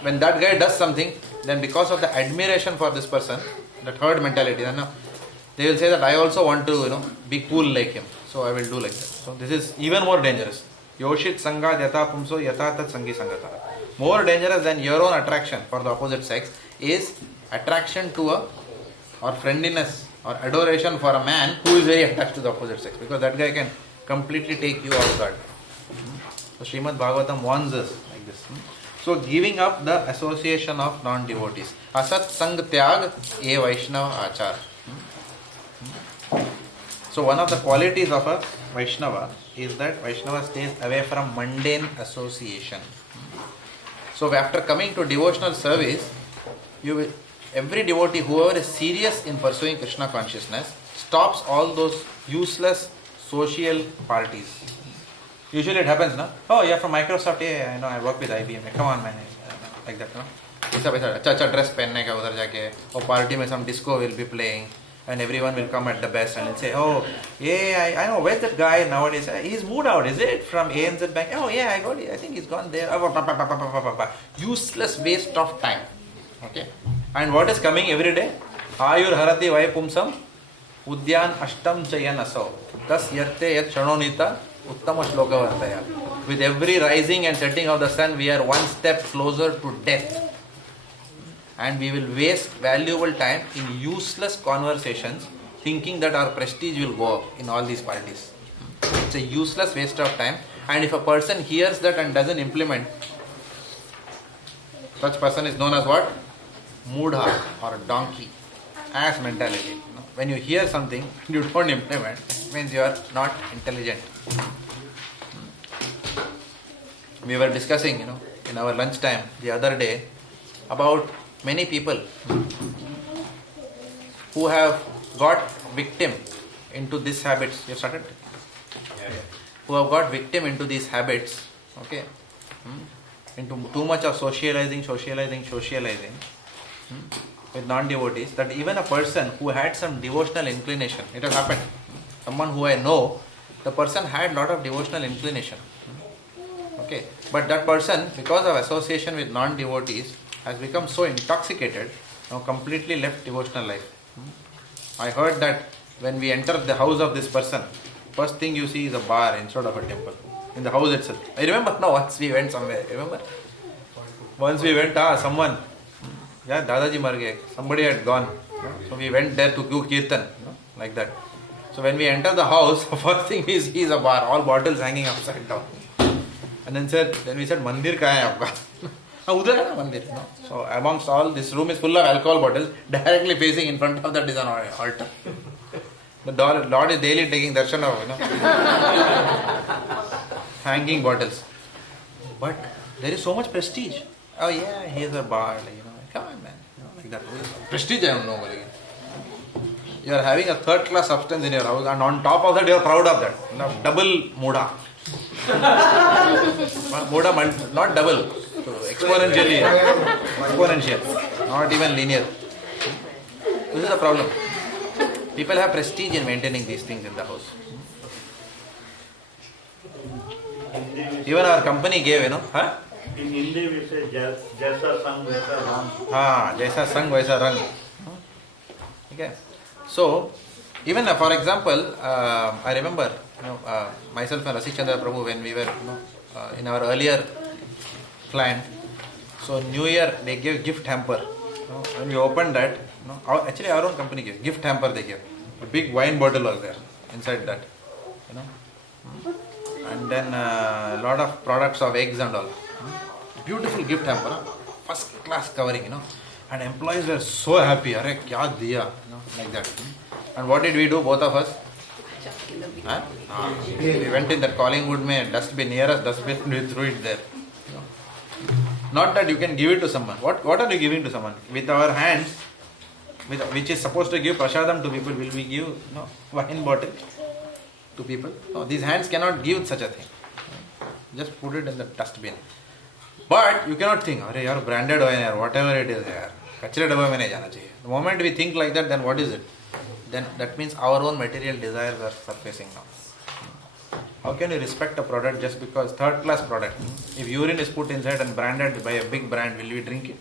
when that guy does something, then because of the admiration for this person, that herd mentality, they will say that I also want to, be cool like him. So I will do like that. So this is even more dangerous. Yoshit sangad yata pumso yata tat sangi sangata. More dangerous than your own attraction for the opposite sex is attraction to or friendliness or adoration for a man who is very attached to the opposite sex, because that guy can completely take you off guard. So Srimad Bhagavatam warns us like this. So giving up the association of non-devotees. Asat sang tyag e Vaishnava achar. So one of the qualities of a Vaishnava is that Vaishnava stays away from mundane association. So after coming to devotional service, every devotee, whoever is serious in pursuing Krishna consciousness, stops all those useless social parties. Usually it happens, no? Oh, you're from Microsoft, yeah, I know, I work with IBM. Come on, man. Like that, no? Acha dress pehne ka udhar jaake, or party mein some disco will be playing, and everyone will come at the best and will say, oh, yeah, I know, where's that guy nowadays? He's moved out, is it? From ANZ Bank? Oh, yeah, I think he's gone there. Useless waste of time. Okay? And what is coming every day? Ayur harati vaipumsam udyan ashtam chayan asav tas yarte yat shanonita uttama shloka vartaya. With every rising and setting of the sun, we are one step closer to death. and we will waste valuable time in useless conversations thinking that our prestige will go up in all these parties. It's a useless waste of time, and if a person hears that and doesn't implement, such person is known as what? Mudha or donkey, ass mentality. When you hear something and you don't implement, it means you are not intelligent. We were discussing, in our lunchtime the other day about many people who have got victim into these habits. You started? Who have got victim into these habits, okay? Into too much of socializing with non-devotees, that even a person who had some devotional inclination, it has happened. Someone who I know, the person had lot of devotional inclination. Okay, but that person, because of association with non-devotees, has become so intoxicated, now completely left devotional life. I heard that when we enter the house of this person, first thing you see is a bar instead of a temple in the house itself. I remember now once we went somewhere. Remember? Once we went, someone, Dadaji mar gaye. Somebody had gone. So we went there to do kirtan, like that. So when we enter the house, the first thing we see is a bar, all bottles hanging upside down. And then we said, Mandir kahan hai aapka? Udhar hai na mandir. So amongst all, this room is full of alcohol bottles. Directly facing in front of that is an altar. The Lord is daily taking darshan of, hanging bottles. But there is so much prestige. Oh yeah, he is a bard. Come on, man. Like that. Prestige, I don't know. You are having a third class substance in your house, and on top of that, you are proud of that. Double mudha. Mudha, not double. So exponentially. Exponential. Not even linear. This is the problem. People have prestige in maintaining these things in the house. Even our company gave, huh? In Hindi we say Jaisa Sang Vaisa Rang. Jaisa Sang Vaisa Rang. Okay. So, even for example, I remember, myself and Rasi Chandra Prabhu, when we were, in our earlier client, so New Year they gave gift hamper. When we opened that, actually our own company gave gift hamper. They gave a big wine bottle was there inside that, and then a lot of products of eggs and all. Beautiful gift hamper, first class covering, and employees were so happy. Arey kya diya, like that. And what did we do, both of us? We went in that Collingwood mein dustbin, nearest dustbin, we threw it there. Not that you can give it to someone. What are you giving to someone? With our hands, which is supposed to give prasadam to people, will we give wine bottle to people? No, these hands cannot give such a thing. Just put it in the dustbin. But you cannot think, arey yaar, branded wine or whatever it is, yaar, kachre dabba mein nahi jana chahiye. The moment we think like that, then what is it? Then that means our own material desires are surfacing now. How can you respect a product just because third class product? If urine is put inside and branded by a big brand, will we drink it?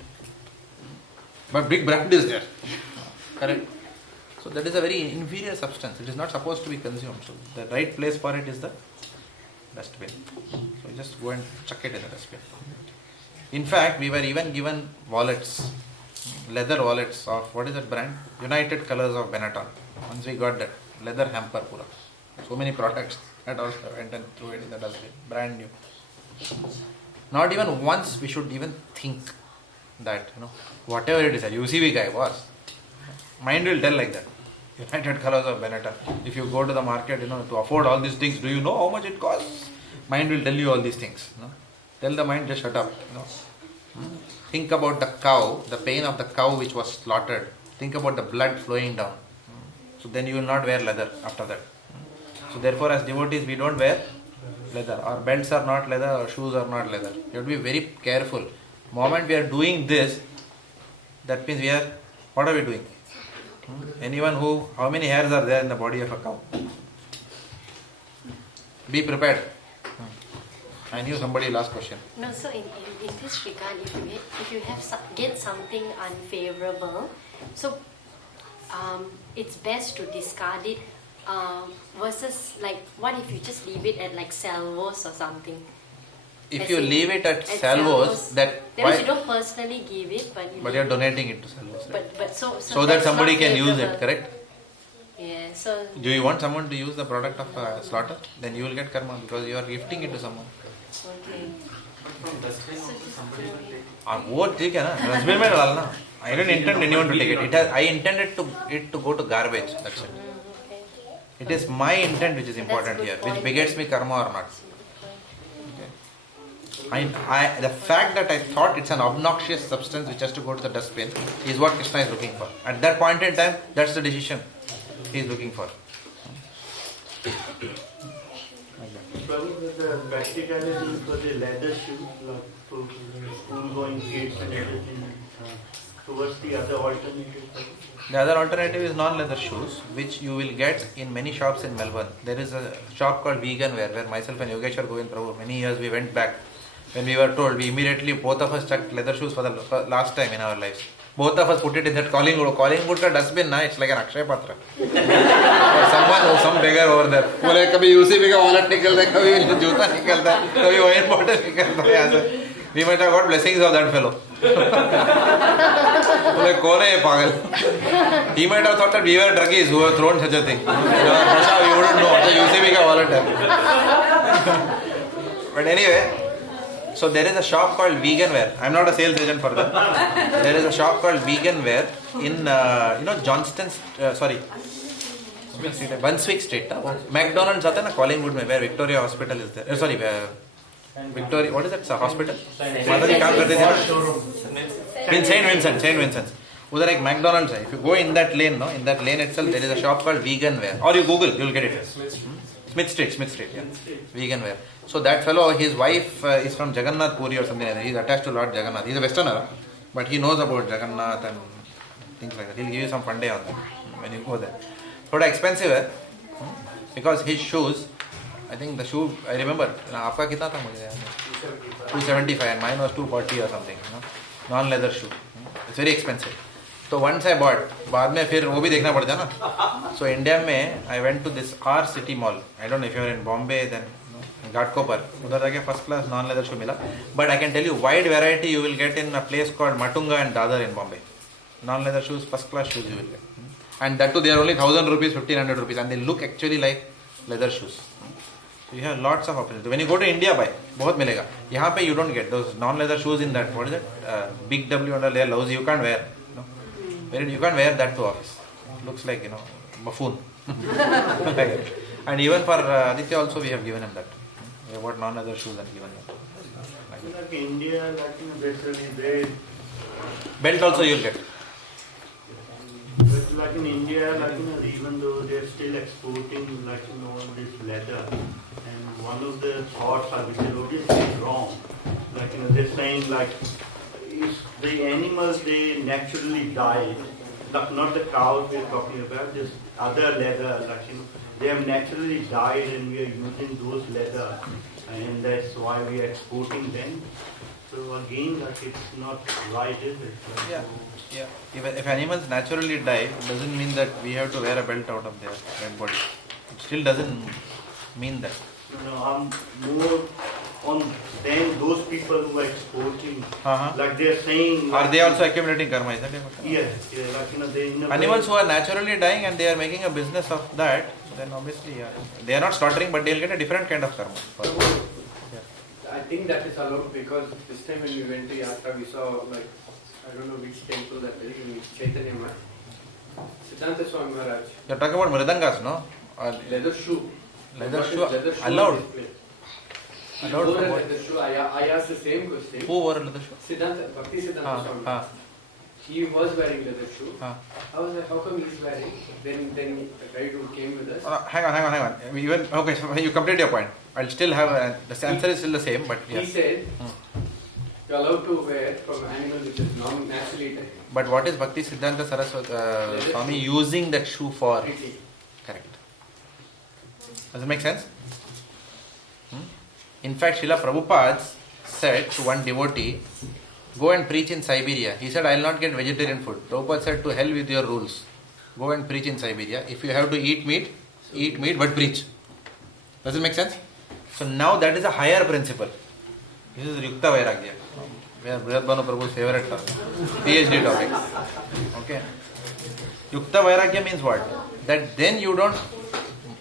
But big brand is there. Correct? So that is a very inferior substance. It is not supposed to be consumed. So the right place for it is the dustbin. So just go and chuck it in the dustbin. In fact, we were even given wallets, leather wallets of, what is that brand? United Colors of Benetton. Once we got that, leather hamper pura. So many products that also went and threw it in the dustbin. Brand new. Not even once we should even think that, whatever it is, a UCB guy was. Mind will tell like that. United Colors of Benetton. If you go to the market, to afford all these things, do you know how much it costs? Mind will tell you all these things. Tell the mind, just shut up. Think about the cow, the pain of the cow which was slaughtered. Think about the blood flowing down. So then you will not wear leather after that. So therefore, as devotees, we don't wear leather. Our belts are not leather, our shoes are not leather. You have to be very careful. Moment we are doing this, that means what are we doing? How many hairs are there in the body of a cow? Be prepared. I knew somebody will ask question. No, so in this regard, if you get something unfavorable, so it's best to discard it versus like, what if you just leave it at like salvos or something? if As you in- leave it at at salvos, that means why? you don't personally give it, but you But you're donating it to salvos, right? but so So that that's somebody not can use favorable. it, correct? Yeah. So Do you want someone to use the product of slaughter? Then you will get karma because you are gifting it to someone. okay. But from dustbin So also just somebody will take. वो ठीक है ना dustbin में डालना. I didn't intend anyone to take it. I intended it to go to garbage. That's it. Okay. It is my intent which is important good here, point. which begets me karma or not. That's a good point. The fact that I thought it's an obnoxious substance which has to go to the dustbin is what Krishna is looking for. At that point in time, that's the decision he is looking for. Probably the practicality for the leather shoes, like for school going kids and everything, towards the other alternative. The other alternative is non-leather shoes, which you will get in many shops in Melbourne. There is a shop called Vegan Wear, where myself and Yogeshwar Govind Prabhu, many years we went back. When we were told, we immediately, both of us checked leather shoes for the last time in our lives. Both of us put it in that Collingwood. Collingwood ka dustbin, na, it's like an Akshay Patra. Or someone, some beggar over there. बोले कभी उसी भी का wallet निकलता है, कभी जूता निकलता है, कभी wine bottle निकलता है यहाँ से. We might have got blessings of that fellow. बोले कौन है ये पागल? He might have thought that we were druggies who were thrown such a thing. Prasha, you wouldn't know. अच्छा UCB का wallet है. But anyway. So there is a shop called Vegan Wear. I'm not a sales agent for them. There is a shop called Vegan Wear in Johnston. Brunswick Street. McDonald's आता है ना Collingwood में, where Victoria Hospital is there. Victoria. What is that? Hospital. माता जी काम करते थे ना. Saint Vincent's. उधर एक McDonald's है. If you go in that lane, no, in that lane itself, there is a shop called Vegan Wear. Or you Google, you'll get it. Smith Street. Yeah. Vegan Wear. So that fellow, his wife is from Jagannath Puri or something like that. He's attached to Lord Jagannath. He's a Westerner, but he knows about Jagannath and things like that. He'll give you some fun day on that when you go there. Thoda expensive hai, because his shoes, I think the shoe, I remember, आपका कितना था मुझे याद है? 275 and mine was 240 or something. Non-leather shoe. It's very expensive. So once I bought, बाद में फिर वो भी देखना पड़ता ना. So India में, I went to this R City Mall. I don't know if you're in Bombay, then Ghatkopar. उधर जाके first class non-leather shoe मिला. But I can tell you, wide variety you will get in a place called Matunga and Dadar in Bombay. Non-leather shoes, first class shoes you will get. And that too, they are only 1,000 rupees, 1,500 rupees, and they look actually like leather shoes. So you have lots of opportunity. When you go to India, buy, बहुत मिलेगा. यहाँ पे you don't get those non-leather shoes in that. What is it? Big W under layer lousy. You can't wear. No? You can't wear that to office. It looks like buffoon. And even for Aditya also we have given him that. We have got non-leather shoes and given him. Like India, basically they. Belt also you'll get. But like in India, even though they're still exporting this leather, and one of the thoughts which is obviously wrong, they're saying if the animals they naturally die, not the cows we're talking about, just other leather, they have naturally died and we are using those leather, and that's why we are exporting them. So again, it's not right, is it? Yeah. If animals naturally die, it doesn't mean that we have to wear a belt out of their dead body. It still doesn't mean that. I'm more on them, those people who are exporting. Uh-huh. They're saying. Are they also accumulating karma? Is that it? Yes. They Animals who are naturally dying and they are making a business of that, then obviously, they are not slaughtering, but they'll get a different kind of karma. I think that is allowed because this time when we went to Yatra, we saw I don't know which temple that is in Chaitanya Math. Bhaktivedanta Swami Maharaj. You're talking about mridangas, no? Leather shoe. Leather shoe allowed. Allowed Wore for a what? leather shoe. I asked the same question. Who wore a leather shoe? Bhaktivedanta Swami. He was wearing leather shoe. I was like, how come he's wearing? Then the guy who came with us. Hang on. Okay, so you complete your point. I'll still have the answer is still the same, but He said, you're allowed to wear from an animal which is naturally dead. But what is Bhaktisiddhanta Saraswati Swami using that shoe for? Correct. Does it make sense? In fact, Srila Prabhupada said to one devotee, go and preach in Siberia. He said, I will not get vegetarian food. Prabhupada said, to hell with your rules. Go and preach in Siberia. If you have to eat meat, but preach. Does it make sense? So now that is a higher principle. This is Yukta Vairagya. Brihad Bhanu Prabhu's favorite term. PhD topic. Okay. Yukta Vairagya means what? That then you don't.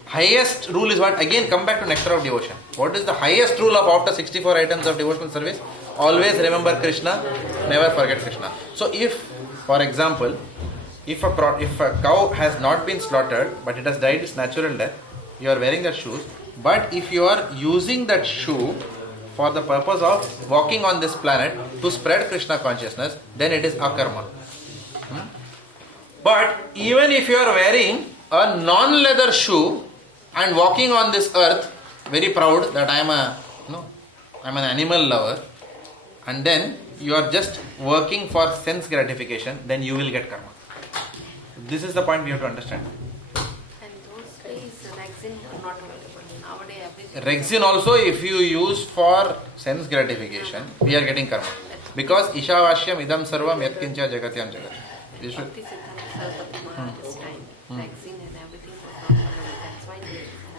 Highest rule is what? Again, come back to Nectar of Devotion. What is the highest rule of after 64 items of devotional service? Always remember Krishna, never forget Krishna. So if, for example, if a cow has not been slaughtered, but it has died its natural death, you are wearing that shoes. But if you are using that shoe for the purpose of walking on this planet to spread Krishna consciousness, then it is akarma. But even if you are wearing a non-leather shoe and walking on this earth, very proud that I am an animal lover, and then you are just working for sense gratification, then you will get karma. This is the point we have to understand. And those days, Rexin are not available. Nowadays, everything. Rexin also, if you use for sense gratification, we are getting karma. Because Ishavashyam idam sarvam yatkincha jagatyam jagat. You should. Bhaktivedanta Saraswati Maharaj's time, Rexin and everything was not available. That's why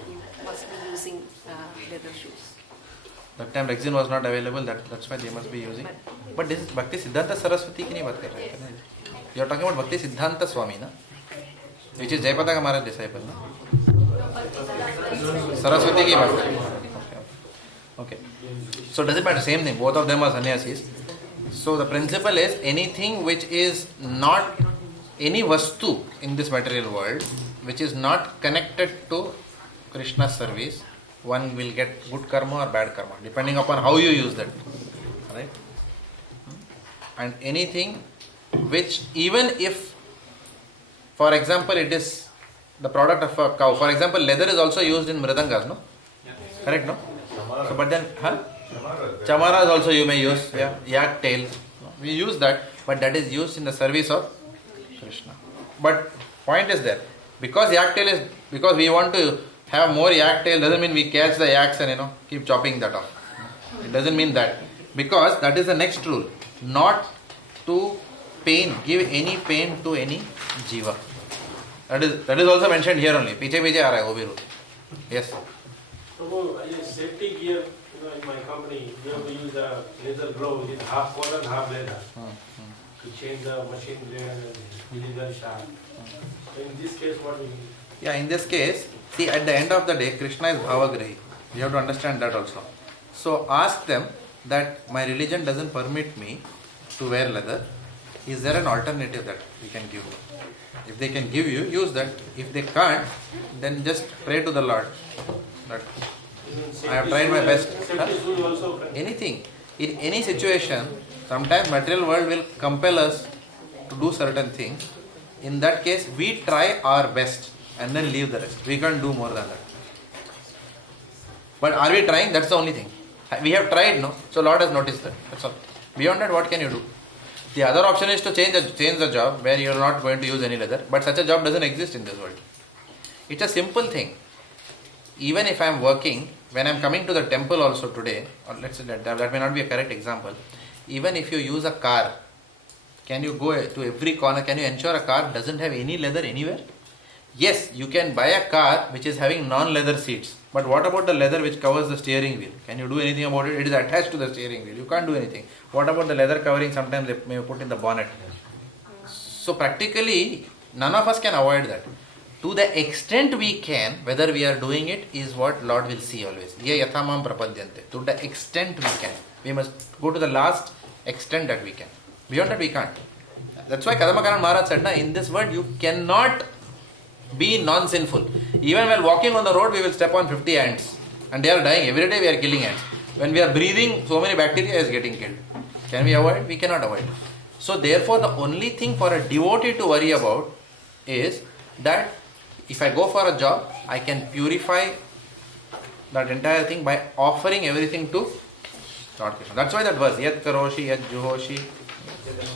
you must be using leather shoes. That time Rexin was not available, that's why they must be using. But this is Bhaktisiddhanta Saraswati ki nahi baat kar rahe hain. You are talking about Bhaktisiddhanta Swami, na? Which is Jayapataka Maharaj disciple, na? Saraswati ki baat kar rahe hain. Okay. So does it matter? Same thing. Both of them are sannyasis. So the principle is anything which is not any vastu in this material world, which is not connected to Krishna's service, one will get good karma or bad karma, depending upon how you use that. Right? And anything which, even if, for example, it is the product of a cow. For example, leather is also used in mridangas, no? Correct, no? So, but then, chamaras also you may use, yak tail. We use that, but that is used in the service of Krishna. But point is there, because yak tail is, because we want to have more yak tail, doesn't mean we catch the yaks and keep chopping that off. It doesn't mean that, because that is the next rule, not to give any pain to any jiva. That is also mentioned here only. Piche aa raha hai, wo bhi rule. Yes. So, safety gear, in my company, we have to use a leather glove with half cotton, half leather to change the machine blade and really very sharp. So in this case, what we need? Yeah, in this case, see, at the end of the day, Krishna is bhavagrahi. You have to understand that also. So ask them that my religion doesn't permit me to wear leather. Is there an alternative that we can give you? If they can give you, use that. If they can't, then just pray to the Lord that I have tried my best. Anything. In any situation, sometimes material world will compel us to do certain things. In that case, we try our best and then leave the rest. We can't do more than that. But are we trying? That's the only thing. We have tried, no? So Lord has noticed that. That's all. Beyond that, what can you do? The other option is to change the job where you are not going to use any leather. But such a job doesn't exist in this world. It's a simple thing. Even if I am working, when I am coming to the temple also today, or let's say that may not be a correct example, even if you use a car, can you go to every corner, can you ensure a car doesn't have any leather anywhere? Yes, you can buy a car which is having non-leather seats. But what about the leather which covers the steering wheel? Can you do anything about it? It is attached to the steering wheel. You can't do anything. What about the leather covering? Sometimes they may put in the bonnet. So practically, none of us can avoid that. To the extent we can, whether we are doing it is what Lord will see always. Ye yathamam prapadyante. To the extent we can. We must go to the last extent that we can. Beyond that we can't. That's why Kadambakaran Maharaj said, in this world you cannot be non-sinful. Even while walking on the road, we will step on 50 ants. And they are dying. Every day we are killing ants. When we are breathing, so many bacteria is getting killed. Can we avoid? We cannot avoid. So therefore, the only thing for a devotee to worry about is that if I go for a job, I can purify that entire thing by offering everything to Lord Krishna. That's why that verse, Yad Karoshi, Yad Juhoshi,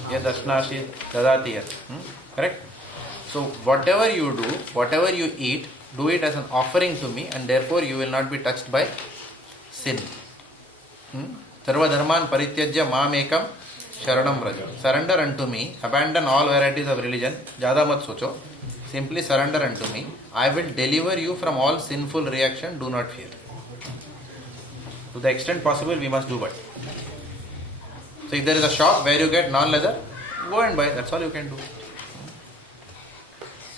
Yad Ashnashi, Dadati Yad. Correct? So whatever you do, whatever you eat, do it as an offering to me, and therefore you will not be touched by sin. Sarva dharman parityajya mam ekam sharanam vraja. Surrender unto me, abandon all varieties of religion, jada mat socho. Simply surrender unto me. I will deliver you from all sinful reaction, do not fear. To the extent possible, we must do but. So if there is a shop where you get non-leather, go and buy. That's all you can do.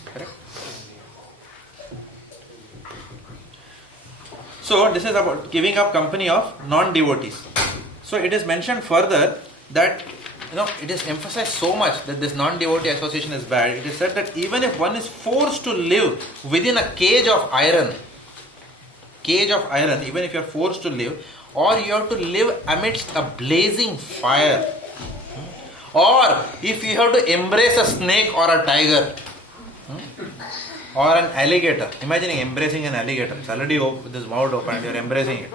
Correct? So this is about giving up company of non-devotees. So it is mentioned further that it is emphasized so much that this non-devotee association is bad. It is said that even if one is forced to live within a cage of iron, even if you are forced to live, or you have to live amidst a blazing fire, or if you have to embrace a snake or a tiger, or an alligator. Imagining embracing an alligator. It's already with his mouth open and you're embracing it.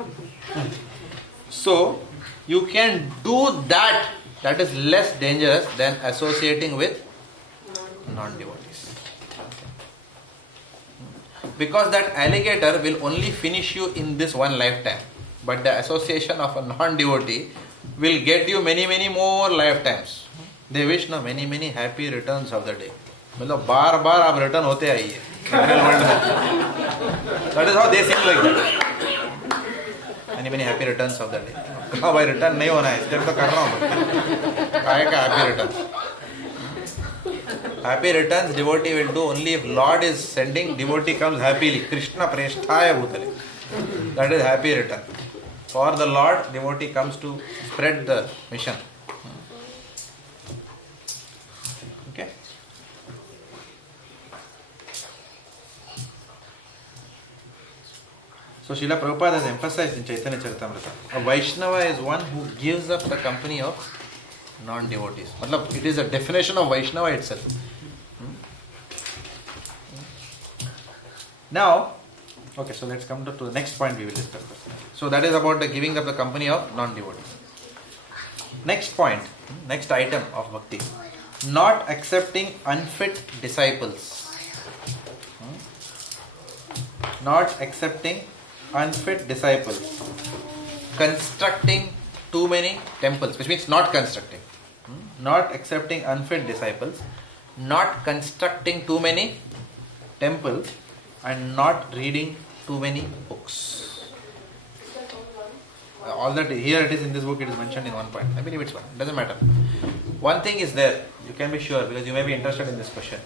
So, you can do that. That is less dangerous than associating with non-devotees. Because that alligator will only finish you in this one lifetime. But the association of a non-devotee will get you many, many more lifetimes. They wish many, many happy returns of the day. मतलब बार-बार आप return होते आइए material world में. That is how they seem like that. Many, many happy returns of the day. हाँ भाई return नहीं होना है, इसलिए तो कर रहा हूँ. काय का happy returns? Happy returns devotee will do only if Lord is sending, devotee comes happily. Krishna preshthaya bhutale. That is happy return. For the Lord, devotee comes to spread the mission. Okay? So Srila Prabhupada has emphasized in Chaitanya Charitamrita, a Vaishnava is one who gives up the company of non-devotees. Matlab, it is a definition of Vaishnava itself. Now, okay, so let's come to the next point we will discuss. So that is about the giving up the company of non-devotees. Next point, next item of bhakti. Not accepting unfit disciples. Not accepting unfit disciples. Constructing too many temples, which means not constructing. Not accepting unfit disciples. Not constructing too many temples. And not reading too many books. All that here it is in this book, it is mentioned in one point. I believe it's one. It doesn't matter. One thing is there, you can be sure, because you may be interested in this question.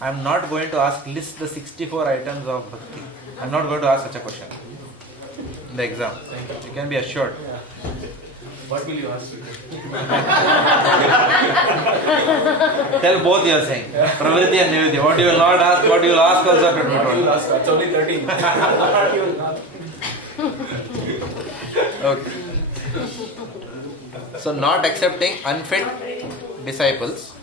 I am not going to list the 64 items of bhakti. I am not going to ask such a question in the exam. You can be assured. What will you ask? Tell both you are saying. Pravritti and Nivritti. What you will not ask, what you will ask also. What you will ask? It's only 13. Okay. So not accepting unfit disciples,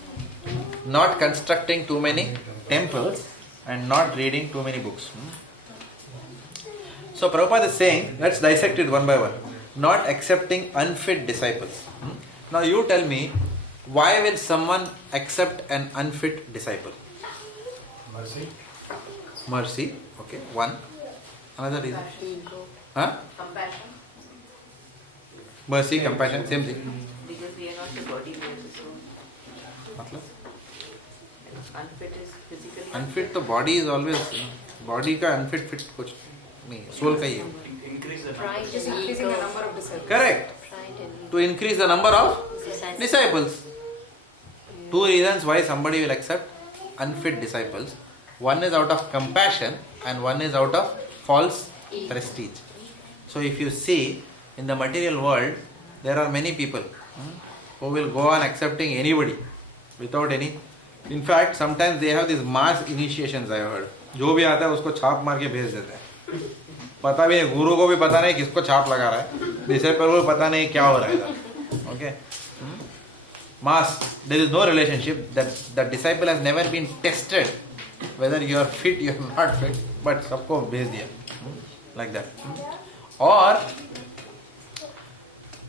not constructing too many temples, and not reading too many books. So Prabhupada is saying, let's dissect it one by one. Not accepting unfit disciples. Now you tell me, why will someone accept an unfit disciple? Mercy. Mercy. Okay, one. Another reason. Ego. Huh? Compassion. Mercy, compassion, same thing. Because we are not the body beings, so मतलब? unfit is physically Unfit, the body is always, body का unfit fit कुछ नहीं, soul का ही है. Increase the Pride Just and increasing ego. the number of disciples. Correct. Pride and To increase the number of ego. disciples. Two reasons why somebody will accept unfit disciples. One is out of compassion and one is out of false prestige. So if you see, in the material world, there are many people who will go on accepting anybody without any. In fact, sometimes they have these mass initiations, I have heard. जो भी आता है उसको छाप मार के भेज देते हैं. पता भी नहीं, गुरु को भी पता नहीं किसको छाप लगा रहा है, डिसाइपल को भी पता नहीं क्या हो रहा है इधर. Okay? Mass, there is no relationship. That the disciple has never been tested whether you are fit, you are not fit, but सबको भेज दिया, like that. Or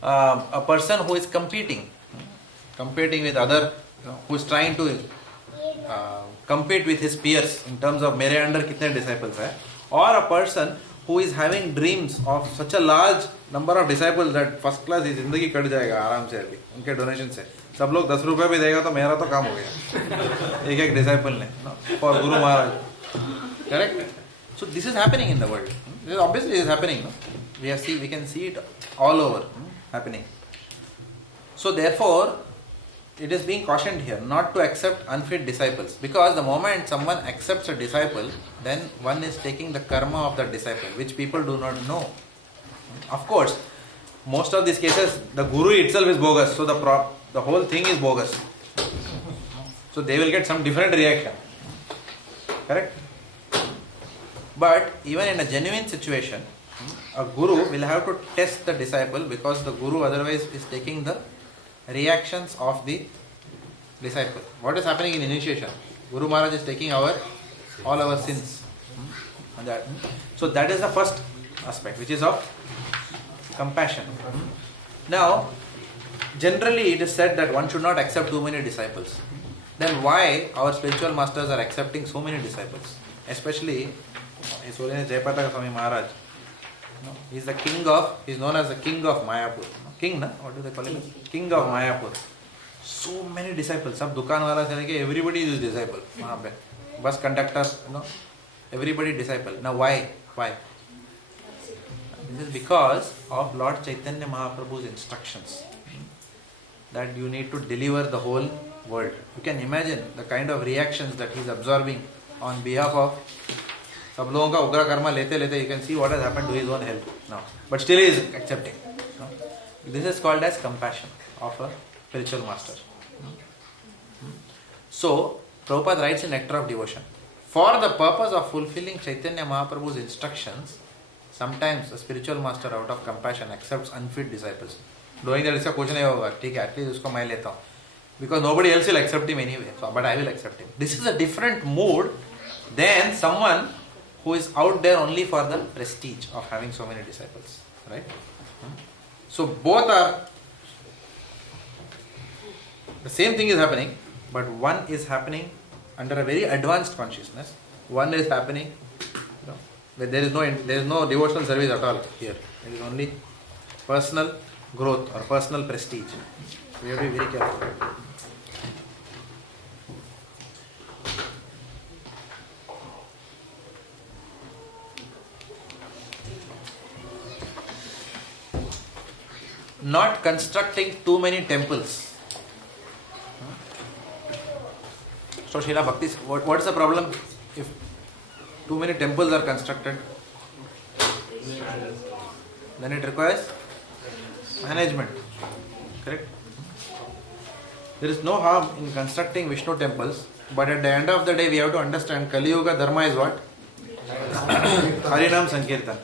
a person who is competing with other, who is trying to compete with his peers in terms of मेरे under कितने disciples हैं, or a person who is having dreams of such a large number of disciples that first class की जिंदगी cut जाएगा आराम से अभी उनके डोनेशन से. सब लोग 10 रुपए भी देगा तो मेरा तो काम हो गया एक डिसाइपल ने for Guru Maharaj. Correct? So this is happening in the world. Obviously it is happening. No? We can see it all over happening. So therefore, it is being cautioned here not to accept unfit disciples, because the moment someone accepts a disciple, then one is taking the karma of that disciple, which people do not know. Of course, most of these cases, the guru itself is bogus, so the whole thing is bogus. So they will get some different reaction. Correct? But even in a genuine situation, a guru will have to test the disciple, because the guru otherwise is taking the reactions of the disciple. What is happening in initiation? Guru Maharaj is taking all our sins. And that. So that is the first aspect, which is of compassion. Now, generally it is said that one should not accept too many disciples. Then why our spiritual masters are accepting so many disciples? Especially His Holiness Jayapataka Swami Maharaj. He is the king of, he is known as the king of Mayapur. King, na? What do they call him? King of Mayapur. So many disciples. Sab dukan wala se leke everybody is his disciple. Wahan pe. Bus conductor, everybody disciple. Now why? Why? This is because of Lord Chaitanya Mahaprabhu's instructions that you need to deliver the whole world. You can imagine the kind of reactions that he is absorbing on behalf of सब लोगों का उग्र कर्मा लेते लेते you can see what has happened to his own health now. But still he is accepting. This is called as compassion of a spiritual master. So, Prabhupada writes in Nectar of Devotion, for the purpose of fulfilling Chaitanya Mahaprabhu's instructions, sometimes a spiritual master out of compassion accepts unfit disciples. Knowing that इसका कुछ नहीं होगा, ठीक है, at least उसको मैं लेता हूँ. Because nobody else will accept him anyway, so, but I will accept him. This is a different mood than someone who is out there only for the prestige of having so many disciples. Right? So both are, the same thing is happening, but one is happening under a very advanced consciousness. One is happening, where there is no devotional service at all here. It is only personal growth or personal prestige. We have to be very careful. Not constructing too many temples. So Srila Bhakti, what is the problem if too many temples are constructed? Then it requires management. Correct? There is no harm in constructing Vishnu temples, but at the end of the day we have to understand Kali Yuga Dharma is what? Harinam Sankirtan.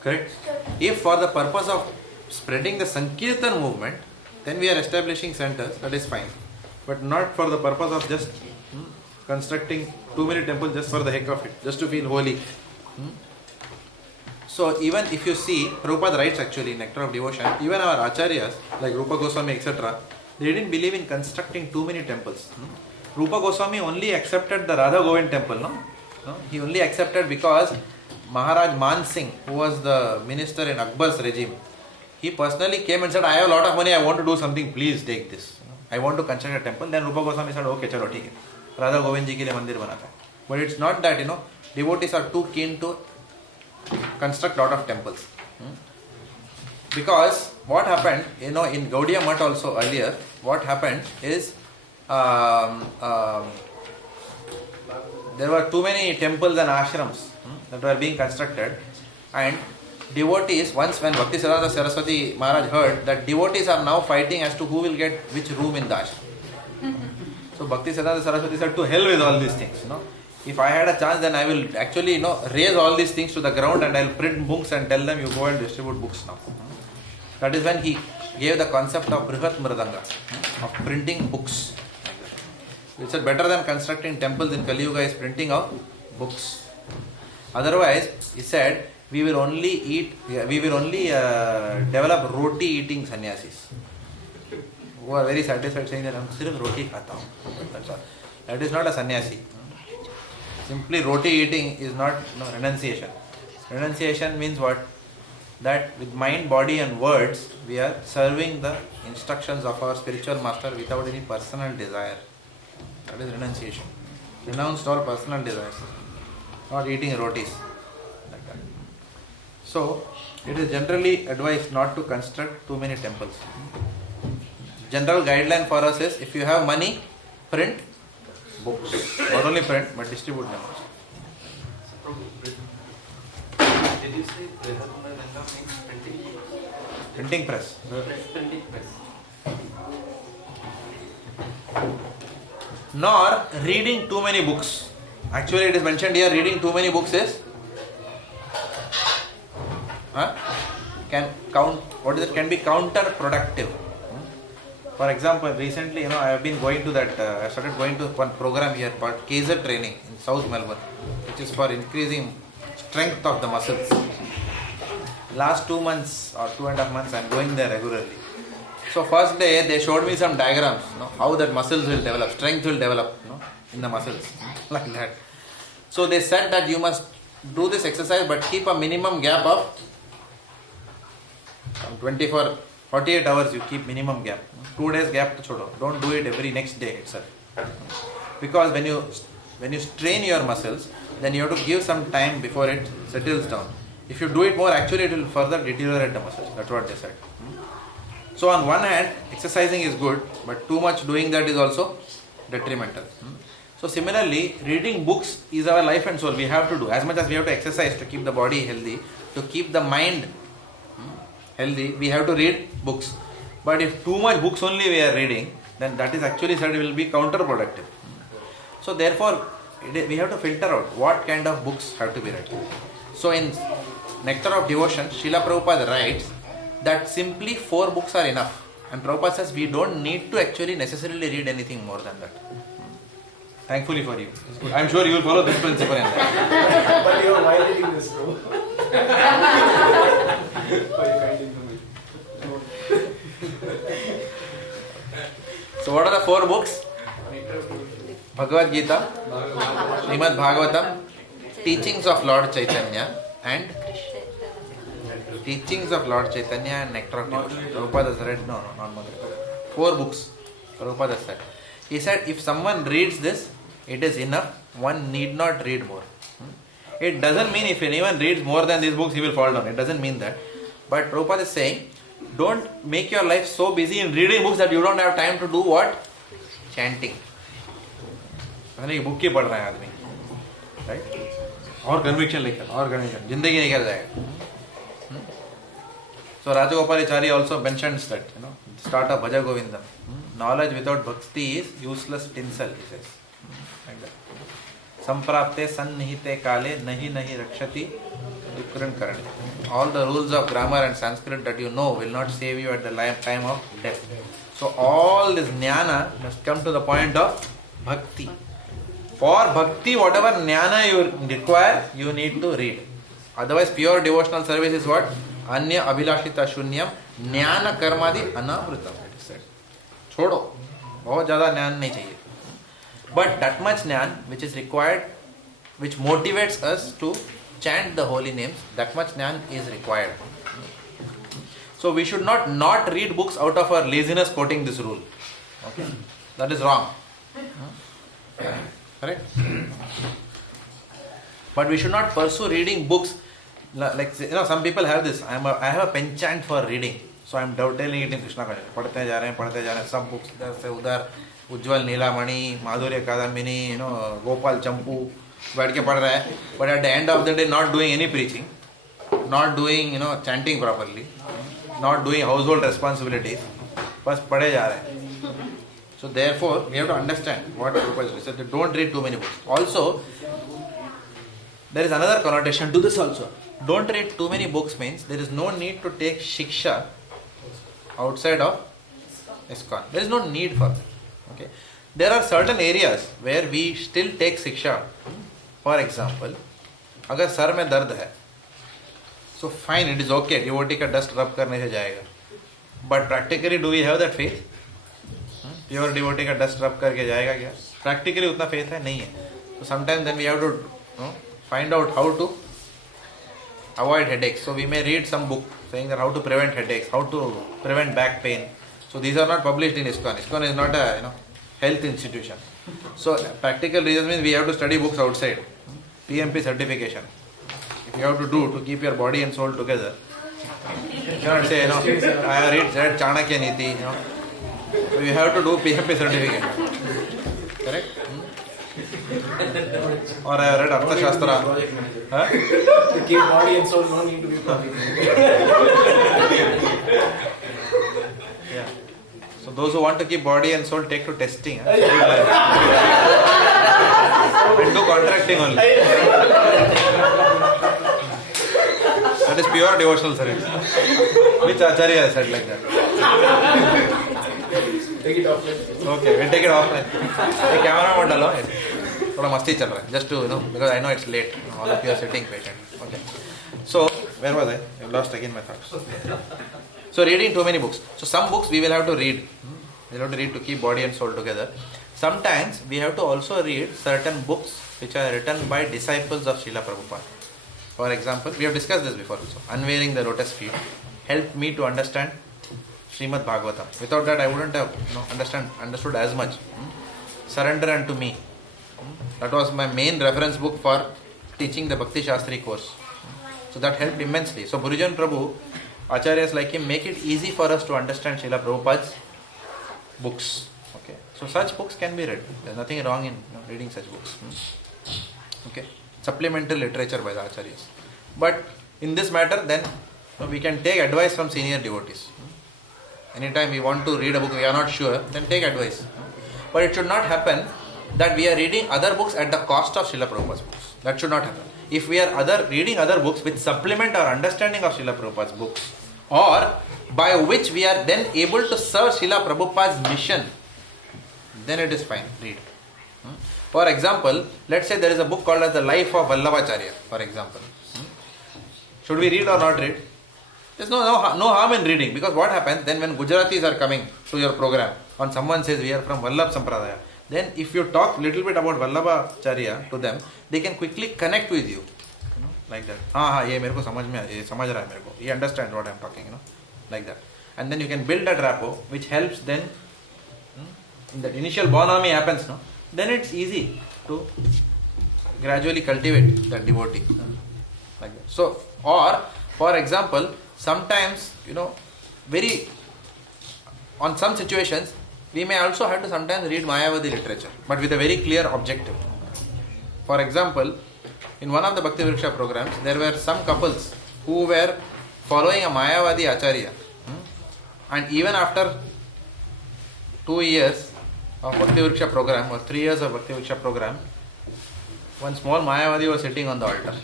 Correct? If for the purpose of spreading the Sankirtan movement, then we are establishing centers, that is fine. But not for the purpose of just constructing too many temples just for the heck of it, just to feel holy. So even if you see, Prabhupada writes actually in Nectar of Devotion, even our Acharyas, like Rupa Goswami, etc., they didn't believe in constructing too many temples. Rupa Goswami only accepted the Radha Govind temple, no? He only accepted because Maharaj Man Singh, who was the minister in Akbar's regime, he personally came and said, I have a lot of money, I want to do something, please take this. I want to construct a temple. Then Rupa Goswami said, okay, chalo, theek hai. Radha Govind ji ke liye mandir banata hai. But it's not that, devotees are too keen to construct lot of temples. Because what happened, in Gaudiya Math also earlier, what happened is, there were too many temples and ashrams that were being constructed, and devotees, once when Bhaktivedanta Saraswati Maharaj heard that devotees are now fighting as to who will get which room in the ashram. So Bhaktivedanta Saraswati said, to hell with all these things. If I had a chance, then I will actually raise all these things to the ground and I will print books and tell them, you go and distribute books now. That is when he gave the concept of Brihat Mridanga, of printing books. He said better than constructing temples in Kali Yuga is printing of books. Otherwise, he said, we will only develop roti eating sannyasis who are very satisfied saying that I am sirf roti khata hu. That's all. That is not a sannyasi. Simply roti eating is not renunciation. Renunciation means what? That with mind, body and words, we are serving the instructions of our spiritual master without any personal desire. That is renunciation. Renounced all personal desires. Not eating rotis. Like that. So, it is generally advised not to construct too many temples. general guideline for us is, if you have money, print books. Not only print, but distribute them also. Did you say Bhaktivedanta means printing? Printing press. Printing press. Nor reading too many books. Actually, it is mentioned here, reading too many books is can be counterproductive. For example, recently, I have been going to that. I started going to one program here called Kaiser training in South Melbourne, which is for increasing strength of the muscles. Last 2 months or 2.5 months, I am going there regularly. So first day they showed me some diagrams, how that muscles will develop, strength will develop, in the muscles, like that. So they said that you must do this exercise, but keep a minimum gap of 48 hours. You keep minimum gap. 2 days gap to chodo. Don't do it every next day itself. Because when you strain your muscles, then you have to give some time before it settles down. If you do it more, actually it will further deteriorate the muscles. That's what they said. So on one hand, exercising is good, but too much doing that is also detrimental. So similarly, reading books is our life and soul. We have to do. As much as we have to exercise to keep the body healthy, to keep the mind healthy, we have to read books. But if too much books only we are reading, then that is actually said will be counterproductive. So therefore, we have to filter out what kind of books have to be read. So in Nectar of Devotion, Srila Prabhupada writes that simply 4 books are enough. And Prabhupada says we don't need to actually necessarily read anything more than that. Thankfully for you. I am sure you will follow this principle in that. But you are violating this rule. For your kind information. So what are the 4 books? Bhagavad Gita, Srimad Bhagavatam, Teachings of Lord Chaitanya, and Teachings of Lord Chaitanya and Nectar of Devotion. Prabhupada has read, not Mother. 4 books, Prabhupada said. He said, if someone reads this, it is enough, one need not read more. It doesn't mean if anyone reads more than these books, he will fall down. It doesn't mean that. But Prabhupada is saying, don't make your life so busy in reading books that you don't have time to do what? Chanting. Book ही पढ़ रहा है आदमी, right? और conviction लेकर, और conviction, जिंदगी निकल जाएगा. So Rajagopalachari also mentions that, start of Bhaja Govindam. Knowledge without bhakti is useless tinsel, he says. Like that. Samprapte sannihite kale nahi rakshati dukran karane. All the rules of grammar and Sanskrit that you know will not save you at the time of death. So all this jnana must come to the point of bhakti. For bhakti, whatever jnana you require, you need to read. Otherwise, pure devotional service is what? Anya abhilashita shunyam jnana karmadi anavritam. It is said. Chodo. बहुत ज़्यादा ज्ञान नहीं चाहिए. But that much jnana which is required, which motivates us to chant the holy names, that much jnana is required. So we should not read books out of our laziness quoting this rule. Okay? That is wrong. Correct? But we should not pursue reading books like, some people have this. I have a penchant for reading, so I am dovetailing it in Krishna Consciousness. पढ़ते जा रहे हैं सब books इधर से उधर, उज्जवल नीलामणि, माधुर्य कादम्बिनी, गोपाल चंपू, बैठ के पढ़ रहा है. But at the end of the day, not doing any preaching, not doing chanting properly, not doing household responsibilities, बस पढ़े जा रहे हैं. So therefore, we have to understand what Prabhupada said. Don't read too many books. Also, there is another connotation to this also. Don't read too many books means there is no need to take shiksha outside of ISKCON. There is no need for that. Okay? There are certain areas where we still take shiksha. For example, अगर sir में दर्द है, so fine, it is okay. Devotee का dust rub करने से जाएगा. But practically, do we have that faith? Pure devotee का dust rub करके जाएगा क्या? Practically उतना faith है नहीं है. So sometimes then we have to find out how to avoid headaches. So we may read some book saying that how to prevent headaches, how to prevent back pain. So these are not published in ISKCON. ISKCON is not a health institution. So practical reasons means we have to study books outside. PMP certification. If you have to do to keep your body and soul together. You cannot say, I have read Chanakya Niti. So you have to do PMP certificate. Correct? Or I have read Artha Shastra. Huh? To keep body and soul, no need to be project manager. Yeah. So those who want to keep body and soul take to testing. Huh? And do contracting only. That is pure devotional service. Which Acharya has said like that? Take it off. Okay, we'll take it off. Hey, camera mode डालो. थोड़ा मस्ती चल रहा है. Just to because I know it's late. All of you are sitting patient. Okay. So where was I? I lost again my thoughts. So reading too many books. So some books we will have to read. We will have to read to keep body and soul together. Sometimes we have to also read certain books which are written by disciples of Srila Prabhupada. For example, we have discussed this before also. Unveiling the Lotus Feet helped me to understand Srimad Bhagavatam. Without that, I wouldn't have understood as much. Surrender unto me. That was my main reference book for teaching the Bhakti Shastri course. So that helped immensely. So Burijan Prabhu, Acharyas like him, make it easy for us to understand Srila Prabhupada's books. Okay. So such books can be read. There is nothing wrong in reading such books. Okay. Supplemental literature by the Acharyas. But in this matter, then we can take advice from senior devotees. Anytime we want to read a book, we are not sure, then take advice. But it should not happen that we are reading other books at the cost of Srila Prabhupada's books. That should not happen. If we are reading other books which supplement our understanding of Srila Prabhupada's books, or by which we are then able to serve Srila Prabhupada's mission, then it is fine. Read. For example, let's say there is a book called as The Life of VedaBase, for example. Should we read or not read? There's no harm in reading, because what happens then when Gujaratis are coming to your program and someone says we are from Vallabh Sampradaya, then if you talk little bit about VedaBase to them, they can quickly connect with you. Like that. ये मेरे को समझ रहा है मेरे को. He understands what I'm talking, like that. And then you can build that rapport, which helps then, in that initial bonhomie happens, then it's easy to gradually cultivate that devotee. Like that. So, or, for example, sometimes, on some situations, we may also have to sometimes read Mayavadi literature, but with a very clear objective. For example, in one of the Bhakti Vriksha programs, there were some couples who were following a Mayavadi Acharya. And even after 2 years of Bhakti Vriksha program, or 3 years of Bhakti Vriksha program, one small Mayavadi was sitting on the altar.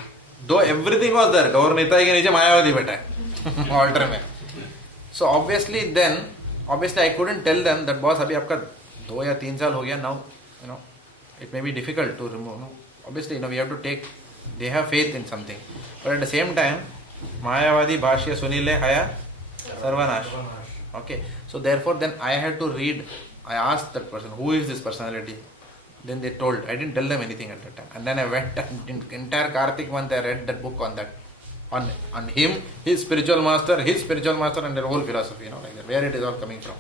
Though everything was there, Gaur Nitai ke niche Mayavadi beta hai, altar mein. So obviously I couldn't tell them that boss abhi aapka 2 or 3 saal ho gaya, now, it may be difficult to remove. Obviously, we have to they have faith in something. But at the same time, Mayavadi Bhashya Sunile Haya Sarvanash. Okay. So therefore, then I had to read. I asked that person, who is this personality? Then they told. I didn't tell them anything at that time. And then I went and entire Kartik month I read that book on that. On him, his spiritual master, and their whole philosophy, like that. Where it is all coming from.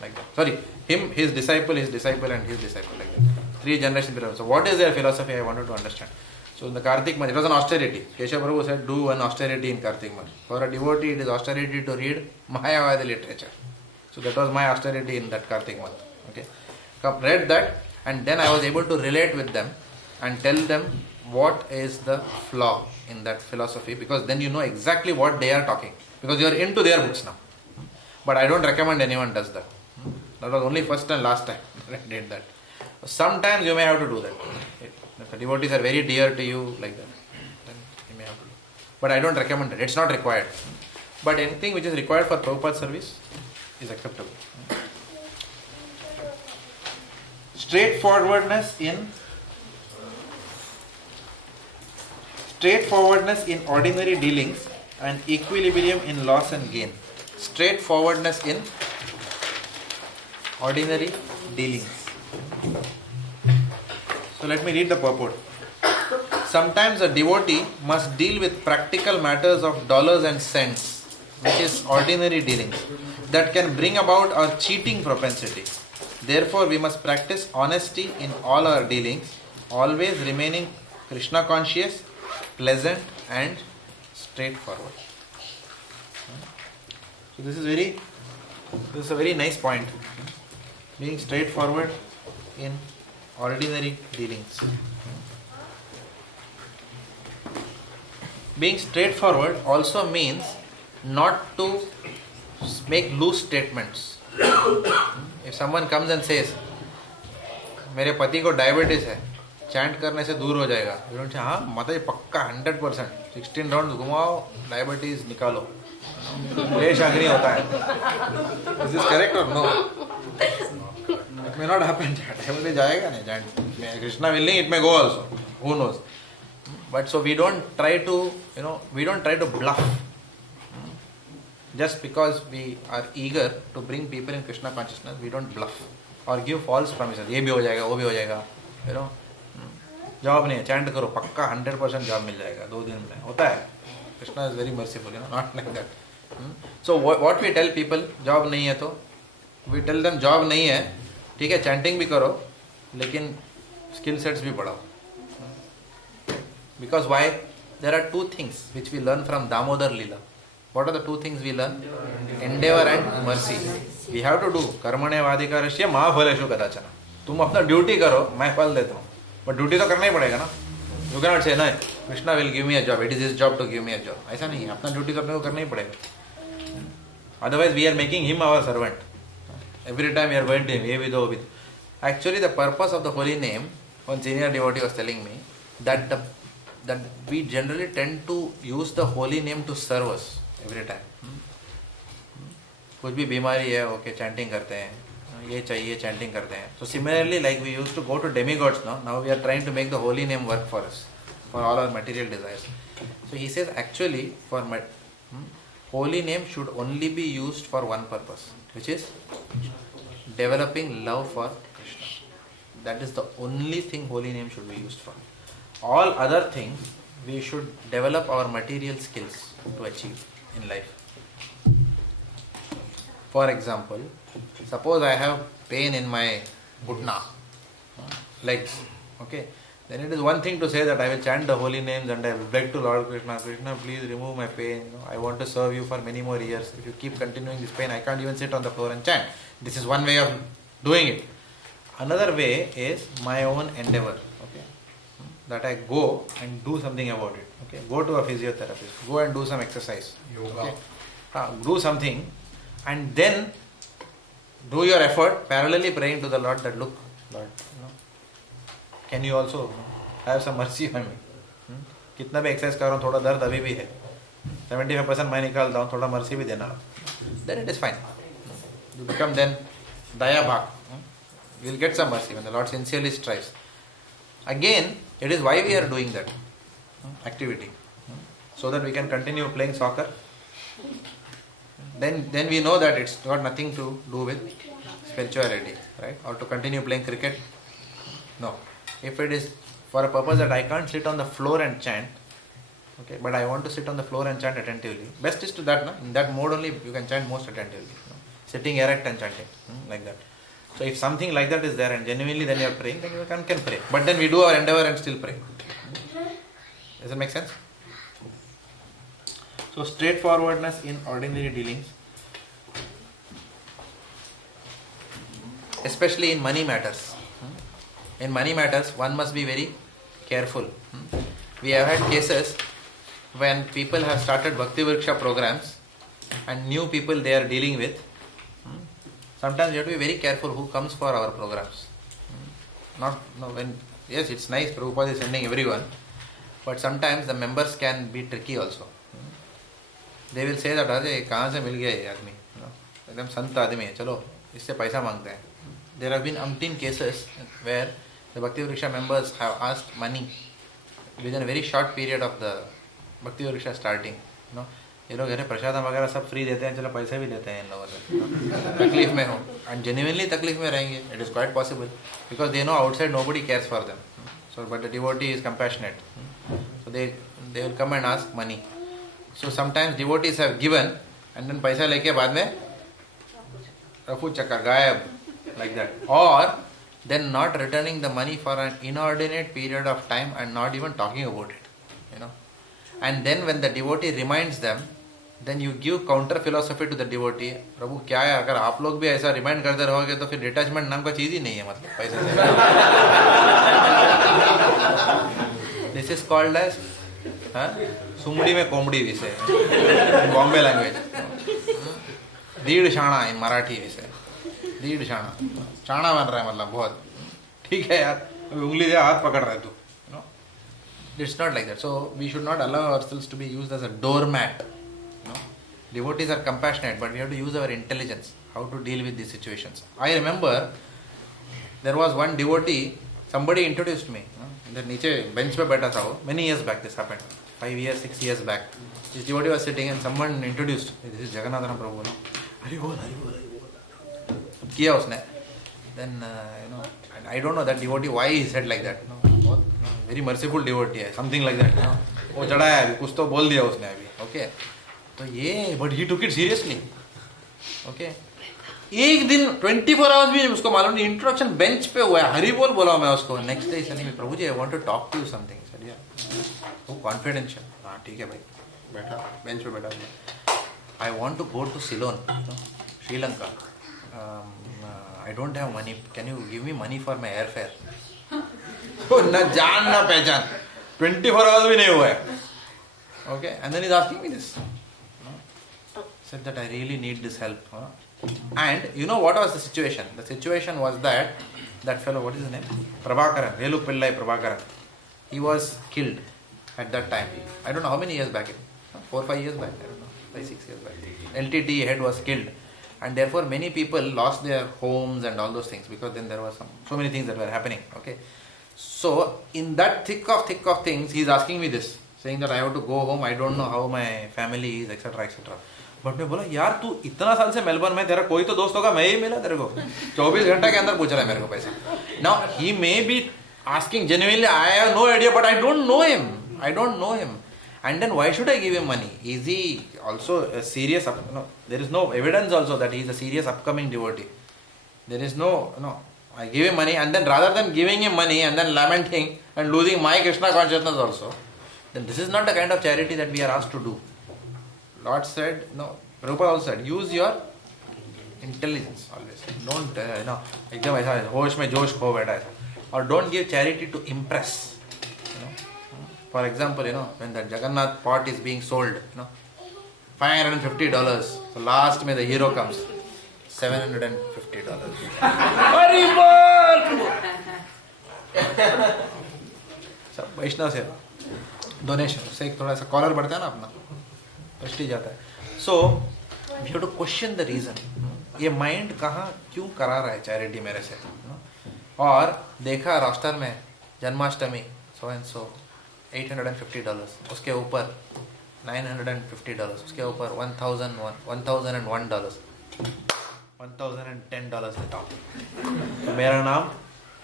Like that. Sorry, him, his disciple, and his disciple, like that. 3 generations. So what is their philosophy? I wanted to understand. So in the Kartik month, it was an austerity. Keshav Prabhu said, do an austerity in Kartik month. For a devotee, it is austerity to read Mayavadi literature. So that was my austerity in that Kartik month. Okay, read that, and then I was able to relate with them and tell them what is the flaw in that philosophy, because then you know exactly what they are talking, because you are into their books now. But I don't recommend anyone does that. That was only first and last time I did that. Sometimes you may have to do that. If the devotees are very dear to you, like that, then you may have to do. But I don't recommend it. It's not required. But anything which is required for Prabhupada service is acceptable. Straightforwardness in ordinary dealings and equilibrium in loss and gain. Straightforwardness in ordinary dealings. So let me read the purport. Sometimes a devotee must deal with practical matters of dollars and cents, which is ordinary dealings, that can bring about our cheating propensity. Therefore, we must practice honesty in all our dealings, always remaining Krishna conscious, pleasant and straightforward. So this is very This is a very nice point. Being straightforward in ordinary dealings. Being straightforward also means not to make loose statements. If someone comes and says, मेरे पति को diabetes है, chant करने से दूर हो जाएगा, you don't say, हाँ माता जी पक्का 100%, 16 राउंड घुमाओ, डायबिटीज निकालो, क्लेश अग्नि होता है. Is this correct or no? It may not happen. Everybody जाएगा नहीं chant. Krishna willing, it may go also. Who knows? But so we don't try to, we don't try to bluff. Just because we are eager to bring people in Krishna consciousness, we don't bluff or give false promises. ये भी हो जाएगा, वो भी हो जाएगा, job नहीं है, चैंट करो, पक्का 100% जॉब मिल जाएगा 2 दिन में, होता है. Krishna is very merciful, not like that. So what we tell people, job नहीं है तो we tell them जॉब नहीं है, ठीक है, चैंटिंग भी करो, लेकिन स्किल सेट्स भी बढ़ाओ. Because why? There are 2 things which we learn from Damodar Leela. What are the 2 things we learn? Endeavor and mercy. We have to do कर्मणे वाधिकारस्य मा फलेषु कदाचन. तुम अपना ड्यूटी करो, मैं फल देता हूँ, बट ड्यूटी तो करना ही पड़ेगा ना. You cannot say, no, Krishna will give me a job, it is his job to give me a job. ऐसा नहीं है, अपना ड्यूटी तो अपने को करना ही पड़ेगा. Otherwise we are making him our servant. Every time we are going to him, ये भी दो, वो भी दो. Actually the purpose of the holy name, one senior devotee was telling me, that we generally tend to use the holy name to serve us every time. कुछ भी बीमारी है, okay, chanting करते हैं, ये चाहिए, chanting करते हैं. So similarly, like we used to go to demigods, now we are trying to make the holy name work for us, for all our material desires. So he says actually for holy name should only be used for one purpose, which is developing love for Krishna. That is the only thing holy name should be used for. All other things we should develop our material skills to achieve in life. For example, suppose I have pain in my ghutna, legs, okay, then it is one thing to say that I will chant the holy names and I will beg to Lord Krishna, Krishna please remove my pain, I want to serve you for many more years. If you keep continuing this pain, I can't even sit on the floor and chant. This is one way of doing it. Another way is my own endeavor, okay, that I go and do something about it, okay, go to a physiotherapist, go and do some exercise, yoga, okay? Do something, and then do your effort parallelly praying to the Lord that look, Lord, can you also have some mercy on me? कितना भी exercise कर रहा हूँ, थोड़ा दर्द अभी भी है, 75% मैं निकालता हूँ, थोड़ा मर्सी भी देना. Then it is fine. You become then daya bhak. You will get some mercy when the Lord sincerely strives. Again, it is why we are doing that activity, so that we can continue playing soccer. Then we know that it's got nothing to do with spirituality, right? Or to continue playing cricket. No. If it is for a purpose that I can't sit on the floor and chant, okay, but I want to sit on the floor and chant attentively, best is to that, no? In that mode only you can chant most attentively, sitting erect and chanting, like that. So if something like that is there and genuinely then you are praying, then you can pray. But then we do our endeavor and still pray. Does it make sense? So straightforwardness in ordinary dealings, especially in money matters. In money matters, one must be very careful. We have had cases when people have started Bhakti Vriksha programs and new people they are dealing with. Sometimes you have to be very careful who comes for our programs. Yes, it's nice, Prabhupada is sending everyone, but sometimes the members can be tricky also. They will say that, अरे कहाँ से मिल गया ये आदमी, एकदम संत आदमी है, चलो इससे पैसा मांगते हैं. There have been umpteen cases where the Bhakti Vriksha members have asked money within a very short period of the Bhakti Vriksha starting. ये लोग अरे प्रसाद वगैरह सब फ्री देते हैं, चलो पैसे भी लेते हैं इन लोगों से, तकलीफ में हो, and genuinely तकलीफ में रहेंगे. It is quite possible because they know outside nobody cares for them. So, but the devotee is compassionate, so they will come and ask money. So sometimes devotees have given and then पैसा लेके बाद में रफू चक्कर गायब, like that, or then not returning the money for an inordinate period of time and not even talking about it, and then when the devotee reminds them, then you give counter philosophy to the devotee. प्रभु क्या है, अगर आप लोग भी ऐसा remind करते रहोगे तो फिर डिटैचमेंट नाम का चीज ही नहीं है, मतलब पैसे से. This is called as सुमड़ी में कोमड़ी विषय, बॉम्बे लैंग्वेज. दीड़ शाणा इन मराठी विषय, दीड़ शाणा, शाणा बन रहा है मतलब बहुत. ठीक है यार, उंगली से हाथ पकड़ रहा है तू. It's not like that. So we should not allow ourselves to be used as a doormat. Devotees are compassionate, but we have to use our intelligence how to deal with these situations. I remember there was one devotee, somebody introduced me. इधर नीचे bench पे बैठा था वो. Many years back this happened. 5 years, 6 years back. This devotee was sitting and someone introduced. This is Jagannatha Prabhu. Hare Bol, Hare Bol, Hare Bol. किया उसने. Then I don't know that devotee why he said like that. Very merciful devotee है, something like that. वो चढ़ा है अभी, कुछ तो बोल दिया उसने अभी. Okay. तो ये, but he took it seriously. Okay. एक दिन 24 आवर्स भी उसको मालूम नहीं, इंट्रोडक्शन बेंच पे हुआ है, हरि बोल बोला मैं उसको. नेक्स्ट डे सनी में, Prabhu ji I want to talk to you something. वो कॉन्फिडेंशियल. हाँ ठीक है भाई, बैठा बेंच पे बैठा. I want to go to Ceylon, Sri Lanka. I don't have money, can you give me money for my airfare. ना जान ना पहचान, 24 आवर्स भी नहीं हुआ है. Okay, and then he's asking me this. Said that I really need this help. And you know what was the situation? The situation was that fellow, what is his name? Prabhakaran, Velu Pillai Prabhakaran. He was killed at that time. I don't know how many years back. 4 or 5 years back. I don't know. 5 6 years back. LTT head was killed. And therefore many people lost their homes and all those things, because then there was so many things that were happening. Okay. So in that thick of things, he is asking me this, saying that I have to go home, I don't know how my family is, etc. etc. But मैं बोला यार तू इतना साल से Melbourne में, तेरा कोई तो दोस्त होगा, मैं ही मिला तेरे को. 24 घंटे के अंदर पूछ रहा है मेरे को पैसे. Now he may be asking genuinely, I have no idea, but I don't know him. And then why should I give him money? Is he also a serious, there is no evidence also that he is a serious upcoming devotee. There is no, I give him money, and then rather than giving him money and then lamenting and losing my Krishna consciousness also, then this is not the kind of charity that we are asked to do. Lord said, no, Prabhupada also said, use your intelligence always. Don't, एकदम ऐसा होश में जोश खो बैठा है. Or don't give charity to impress. For example, when the Jagannath pot is being sold, $550. So last में the hero comes, $750. सब वैष्णव से डोनेशन से एक थोड़ा सा कॉलर बढ़ता है ना अपना, प्रेस्टीज आता है. So we have to question the reason. ये माइंड कहाँ क्यों करा रहा है चैरिटी मेरे से. और देखा रोस्टर में जन्माष्टमी सो एंड सो $850, उसके ऊपर $950, उसके ऊपर $1,001, $1,010 देता हूँ. मेरा नाम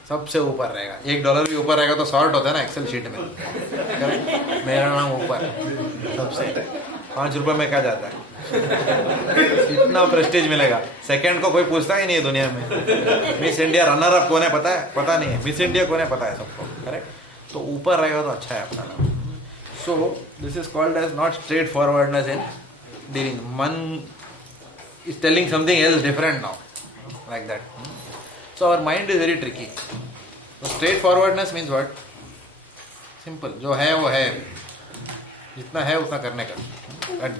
सबसे ऊपर रहेगा. $1 भी ऊपर रहेगा तो सॉर्ट होता है ना एक्सेल शीट में. मेरा नाम ऊपर सबसे. ₹5 में क्या जाता है, इतना प्रेस्टीज मिलेगा. सेकंड को कोई पूछता ही नहीं है दुनिया में. मिस इंडिया रनर अप कौन है पता है? पता नहीं है. मिस इंडिया कौन है पता है सबको. करेक्ट. तो ऊपर रहेगा तो अच्छा है अपना नाम. So this is called as not straightforwardness in dealing. मन is telling something else different now, like that. So our mind is very tricky. So straightforwardness means what? Simple. जो है वो है, जितना है उतना करने का.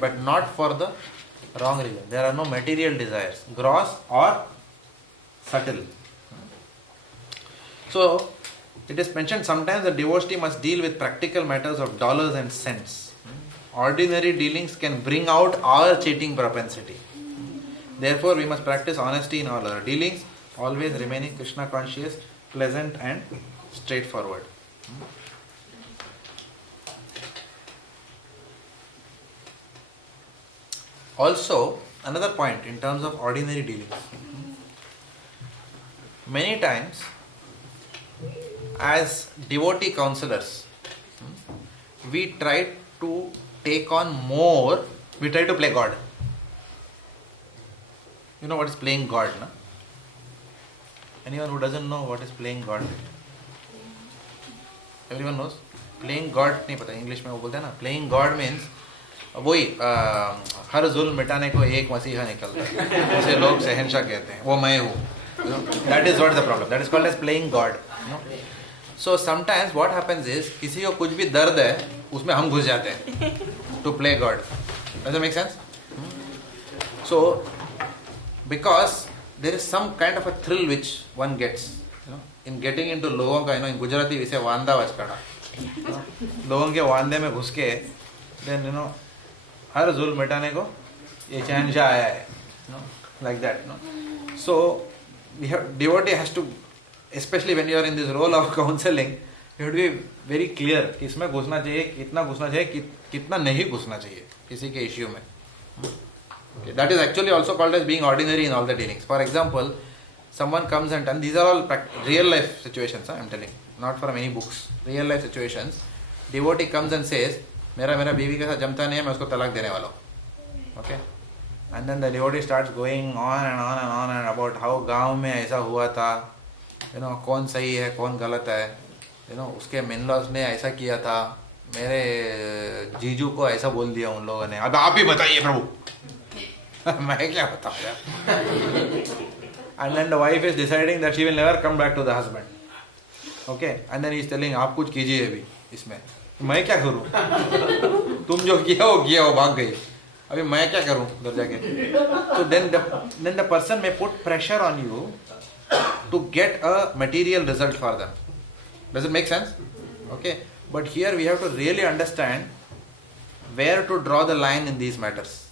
But not for the wrong reason. There are no material desires, gross or subtle. So it is mentioned sometimes the devotee must deal with practical matters of dollars and cents. Ordinary dealings can bring out our cheating propensity. Therefore we must practice honesty in all our dealings, always remaining Krishna conscious, pleasant and straightforward. Also, another point in terms of ordinary dealings. Many times, as devotee counselors, we try to take on more, we try to play God. You know what is playing God, no? Anyone who doesn't know what is playing God? Everyone knows? Playing God नहीं पता, English में वो बोलते हैं ना, playing God means वही हर जुल्म मिटाने को एक मसीहा निकलता है, उसे लोग शहंशाह कहते हैं, वो मैं हूँ. That is what the problem. That is called as playing God. So sometimes what happens is, किसी को कुछ भी दर्द है, उसमें हम घुस जाते हैं to play God. Does that make sense? So because there is some kind of a thrill which one gets, in getting into लोगों का, in Gujarati we say वांदा वचकड़ा, लोगों के वांदे में घुस के, then हर जुल्म मिटाने को ये शहंशाह आया है, like that. So devotee has to, especially when you are in this role of counseling, you have to be very clear कि इसमें घुसना चाहिए, कितना घुसना चाहिए, कितना नहीं घुसना चाहिए किसी के issue में. Okay. That is actually also called as being ordinary in all the dealings. For example, someone comes and these are all real life situations, I am telling, not from any books. Real life situations. Devotee comes and says, मेरा बीवी के साथ जमता नहीं है, मैं उसको तलाक देने वाला हूँ. Okay. And then the devotee starts going on and on and on and about how गांव में ऐसा हुआ था, कौन सही है कौन गलत है, उसके इन-लॉज ने ऐसा किया था, मेरे जीजू को ऐसा बोल दिया उन लोगों ने, अब आप ही बताइए प्रभु. मैं क्या बताऊं यार. And then the wife is deciding that she will never come back to the husband. Okay, and then he is telling आप कुछ कीजिए अभी इसमें. मैं क्या करूं, तुम जो किया वो भाग गई, अभी मैं क्या करूं उधर जाके. So then the person may put pressure on you to get a material result for them. Does it make sense? Okay, but here we have to really understand where to draw the line in these matters.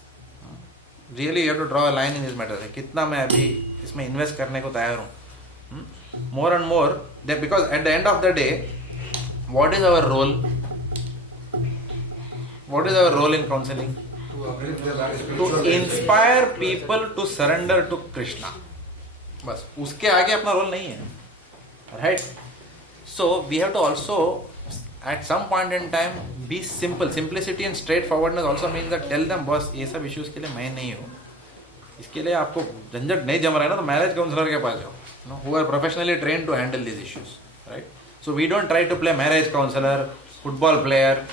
Really you have to draw a line in these matters. कितना मैं अभी इसमें invest करने को तैयार हूँ. More and more, because at the end of the day, what is our role? What is our role in counseling? To inspire people to surrender to Krishna. बस उसके आगे अपना रोल नहीं है. Right? So we have to also at some point in time be simple. Simplicity and straightforwardness also means that tell them, बस ये सब issues के लिए मैं नहीं हूँ, इसके लिए आपको झंझट नहीं जम रहा है ना, तो मैरिज काउंसलर के पास जाओ, who are professionally trained to handle these issues, right? So we don't try to play marriage counselor, football player,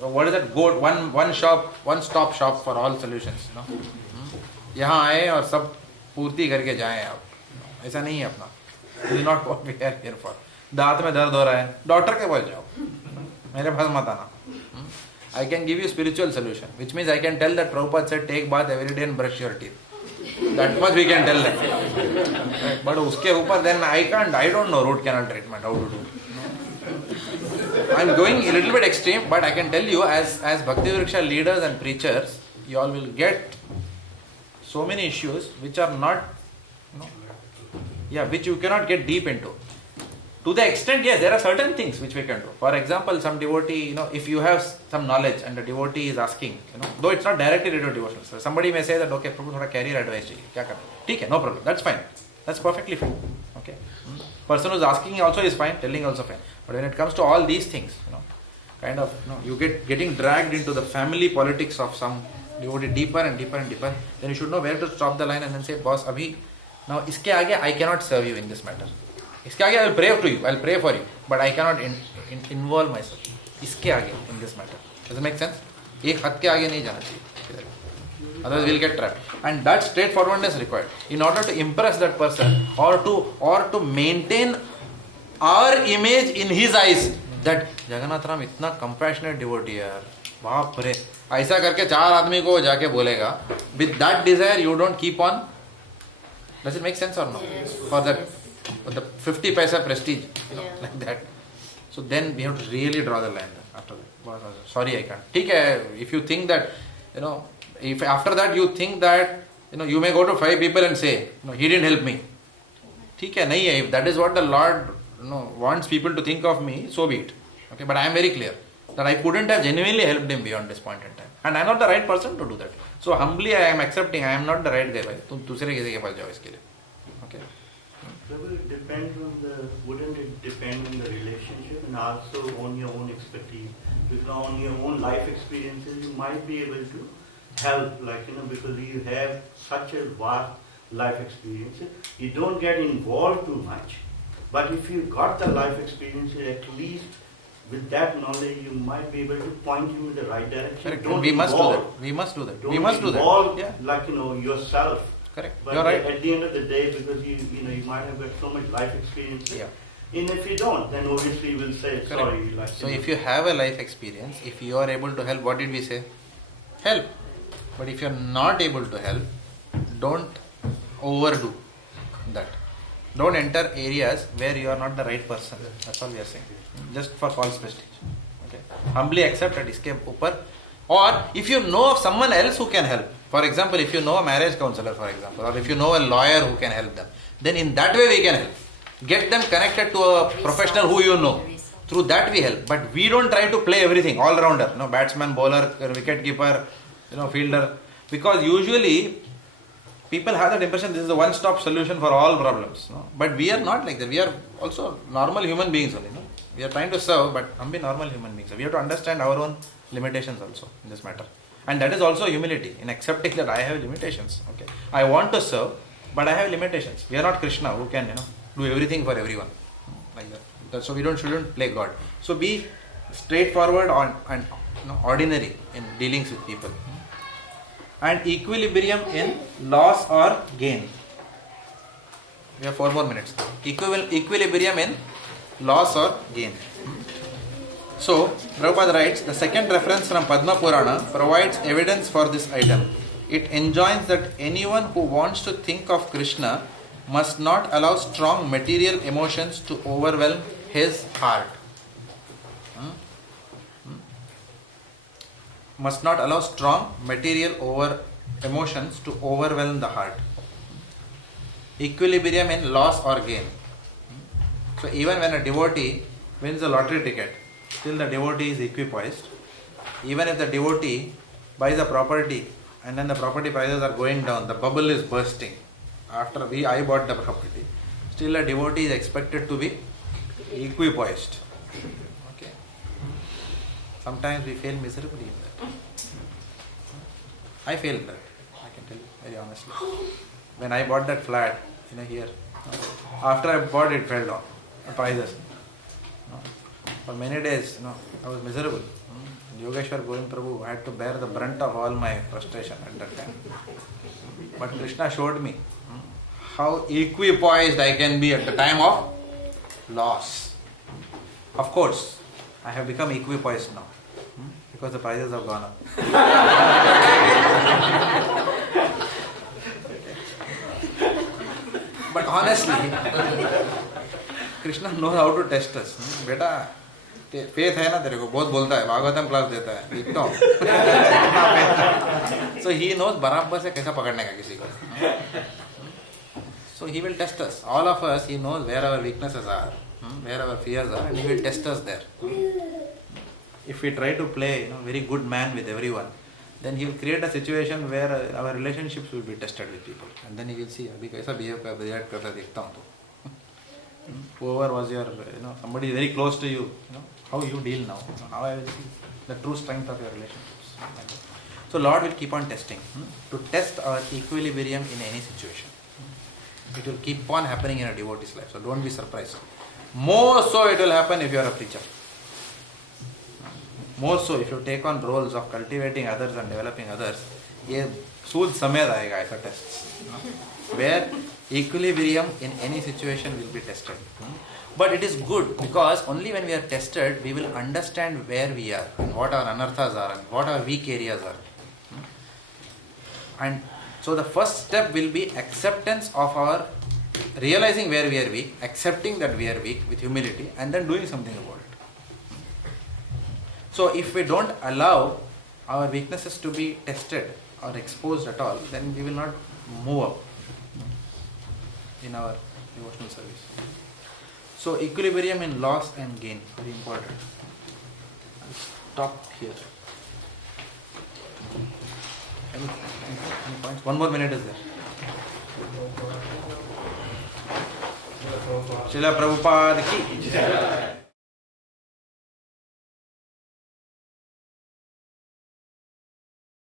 what is that? Go one stop shop for all solutions. यहाँ आए और सब पूर्ति करके जाएं आप, ऐसा नहीं है अपना. This is not what we are here for. दांत में दर्द हो रहा है, डॉक्टर के पास जाओ, मेरे पास मत आना. I can give you spiritual solution, which means I can tell that Prabhupada said take bath every day and brush your teeth. That much we can tell them. Right? But उसके ऊपर then I don't know root canal treatment, how to do. I'm going a little bit extreme, but I can tell you as Bhakti Vriksha leaders and preachers, you all will get so many issues which are not, which you cannot get deep into. To the extent, yes, there are certain things which we can do. For example, some devotee, if you have some knowledge and the devotee is asking, though it's not directly related to devotion, so somebody may say that, okay, Prabhu, thoda career advice चाहिए, क्या करना? ठीक है, no problem, that's fine, that's perfectly fine. Okay, person who's asking also is fine, telling also fine. But when it comes to all these things, kind of, you getting dragged into the family politics of some devotee deeper and deeper and deeper, then you should know where to stop the line and then say, boss, abhi, now इसके आगे I cannot serve you in this matter. इसके आगे I will pray to you, I will pray for you, but I cannot involve myself. इसके आगे in this matter. Does it make sense? एक हद के आगे नहीं जाना चाहिए. Otherwise we will get trapped. And that straightforwardness is required in order to impress that person or to maintain our image in his eyes that Jagannath Ram इतना compassionate devotee है यार, बाप रे, ऐसा करके 4 आदमी को जाके बोलेगा. With that desire you don't keep on. Does it make sense or no? Yes. For the 50 paisa prestige, like that. So then we have to really draw the line after that. Sorry, I can't. ठीक है, if you think that, if after that you think that, you may go to 5 people and say, he didn't help me. ठीक है, नहीं है. If that is what the Lord wants people to think of me, so be it. Okay, but I am very clear that I couldn't have genuinely helped him beyond this point in time. And I am not the right person to do that. So humbly I am accepting, I am not the right guy. तुम दूसरे किसी के पास जाओ इसके लिए. Okay. Wouldn't it depend on the relationship and also on your own expertise? Because on your own life experiences, you might be able to help, because you have such a vast life experience. You don't get involved too much, but if you got the life experiences, at least with that knowledge, you might be able to point him in the right direction. Correct. Don't We must do involve- that. We must do that. Don't We must do that. involve, Yeah. like, yourself. Correct. But You're right. at the end of the day, because you might have got so much life experience. Yeah. And if you don't, then obviously we'll say, Correct. sorry. Like, So if you have a life experience, if you are able to help, what did we say? Help. But if you are not able to help, don't overdo that. Don't enter areas where you are not the right person. That's all we are saying. Just for false prestige. Okay. Humbly accept that escape upper. Or if you know of someone else who can help. For example, if you know a marriage counselor, for example, or if you know a lawyer who can help them, then in that way we can help. Get them connected to a professional who you know. Through that we help. But we don't try to play everything, all rounder. Batsman, bowler, wicket keeper, fielder. Because usually people have that impression this is a one-stop solution for all problems. But we are not like that. We are also normal human beings only. We are trying to serve, but be normal human beings. We have to understand our own limitations also in this matter. And that is also humility, in accepting that I have limitations. Okay, I want to serve, but I have limitations. We are not Krishna who can do everything for everyone. Like that. So we shouldn't play God. So be straightforward and ordinary in dealings with people. And equilibrium in loss or gain. We have 4 more minutes. Equilibrium in loss or gain. So, Prabhupada writes, the second reference from Padma Purana provides evidence for this item. It enjoins that anyone who wants to think of Krishna must not allow strong material emotions to overwhelm his heart. Must not allow strong material emotions to overwhelm the heart. Equilibrium in loss or gain. So even when a devotee wins a lottery ticket, still the devotee is equipoised. Even if the devotee buys a property and then the property prices are going down, the bubble is bursting. After I bought the property, still a devotee is expected to be equipoised. Okay. Sometimes we fail miserably in that. I failed that, I can tell you very honestly. When I bought that flat, here, after I bought it, fell down, the prices. For many days, I was miserable. Yogeshwar Govind Prabhu had to bear the brunt of all my frustration at that time. But Krishna showed me how equipoised I can be at the time of loss. Of course, I have become equipoised now because the prices have gone up. But honestly, Krishna knows how to test us. Beta, faith है ना तेरे को बहुत बोलता है Bhagavatam class देता है देखता हूँ. So he knows बराबर से कैसा पकड़ने का किसी को. So he will test us. All of us, he knows where our weaknesses are, where our fears are, and he will test us there. If we try to play very good man with everyone, then he will create a situation where our relationships will be tested with people. And then he will see, अभी कैसा behave करता देखता हूँ तो. Whoever was your, somebody very close to you, how you deal now. How I will see the true strength of your relationships. So Lord will keep on testing to test our equilibrium in any situation. It will keep on happening in a devotee's life. So don't be surprised. More so it will happen if you are a preacher. More so if you take on roles of cultivating others and developing others, ये सूद समेत आएगा ऐसा tests. Where equilibrium in any situation will be tested. But it is good because only when we are tested, we will understand where we are and what our anarthas are and what our weak areas are. And so the first step will be acceptance of our realizing where we are weak, accepting that we are weak with humility, and then doing something about it. So if we don't allow our weaknesses to be tested or exposed at all, then we will not move up in our devotional service. So equilibrium in loss and gain, very important. I'll stop here. Any points? 1 more minute is there. Srila Prabhupada ki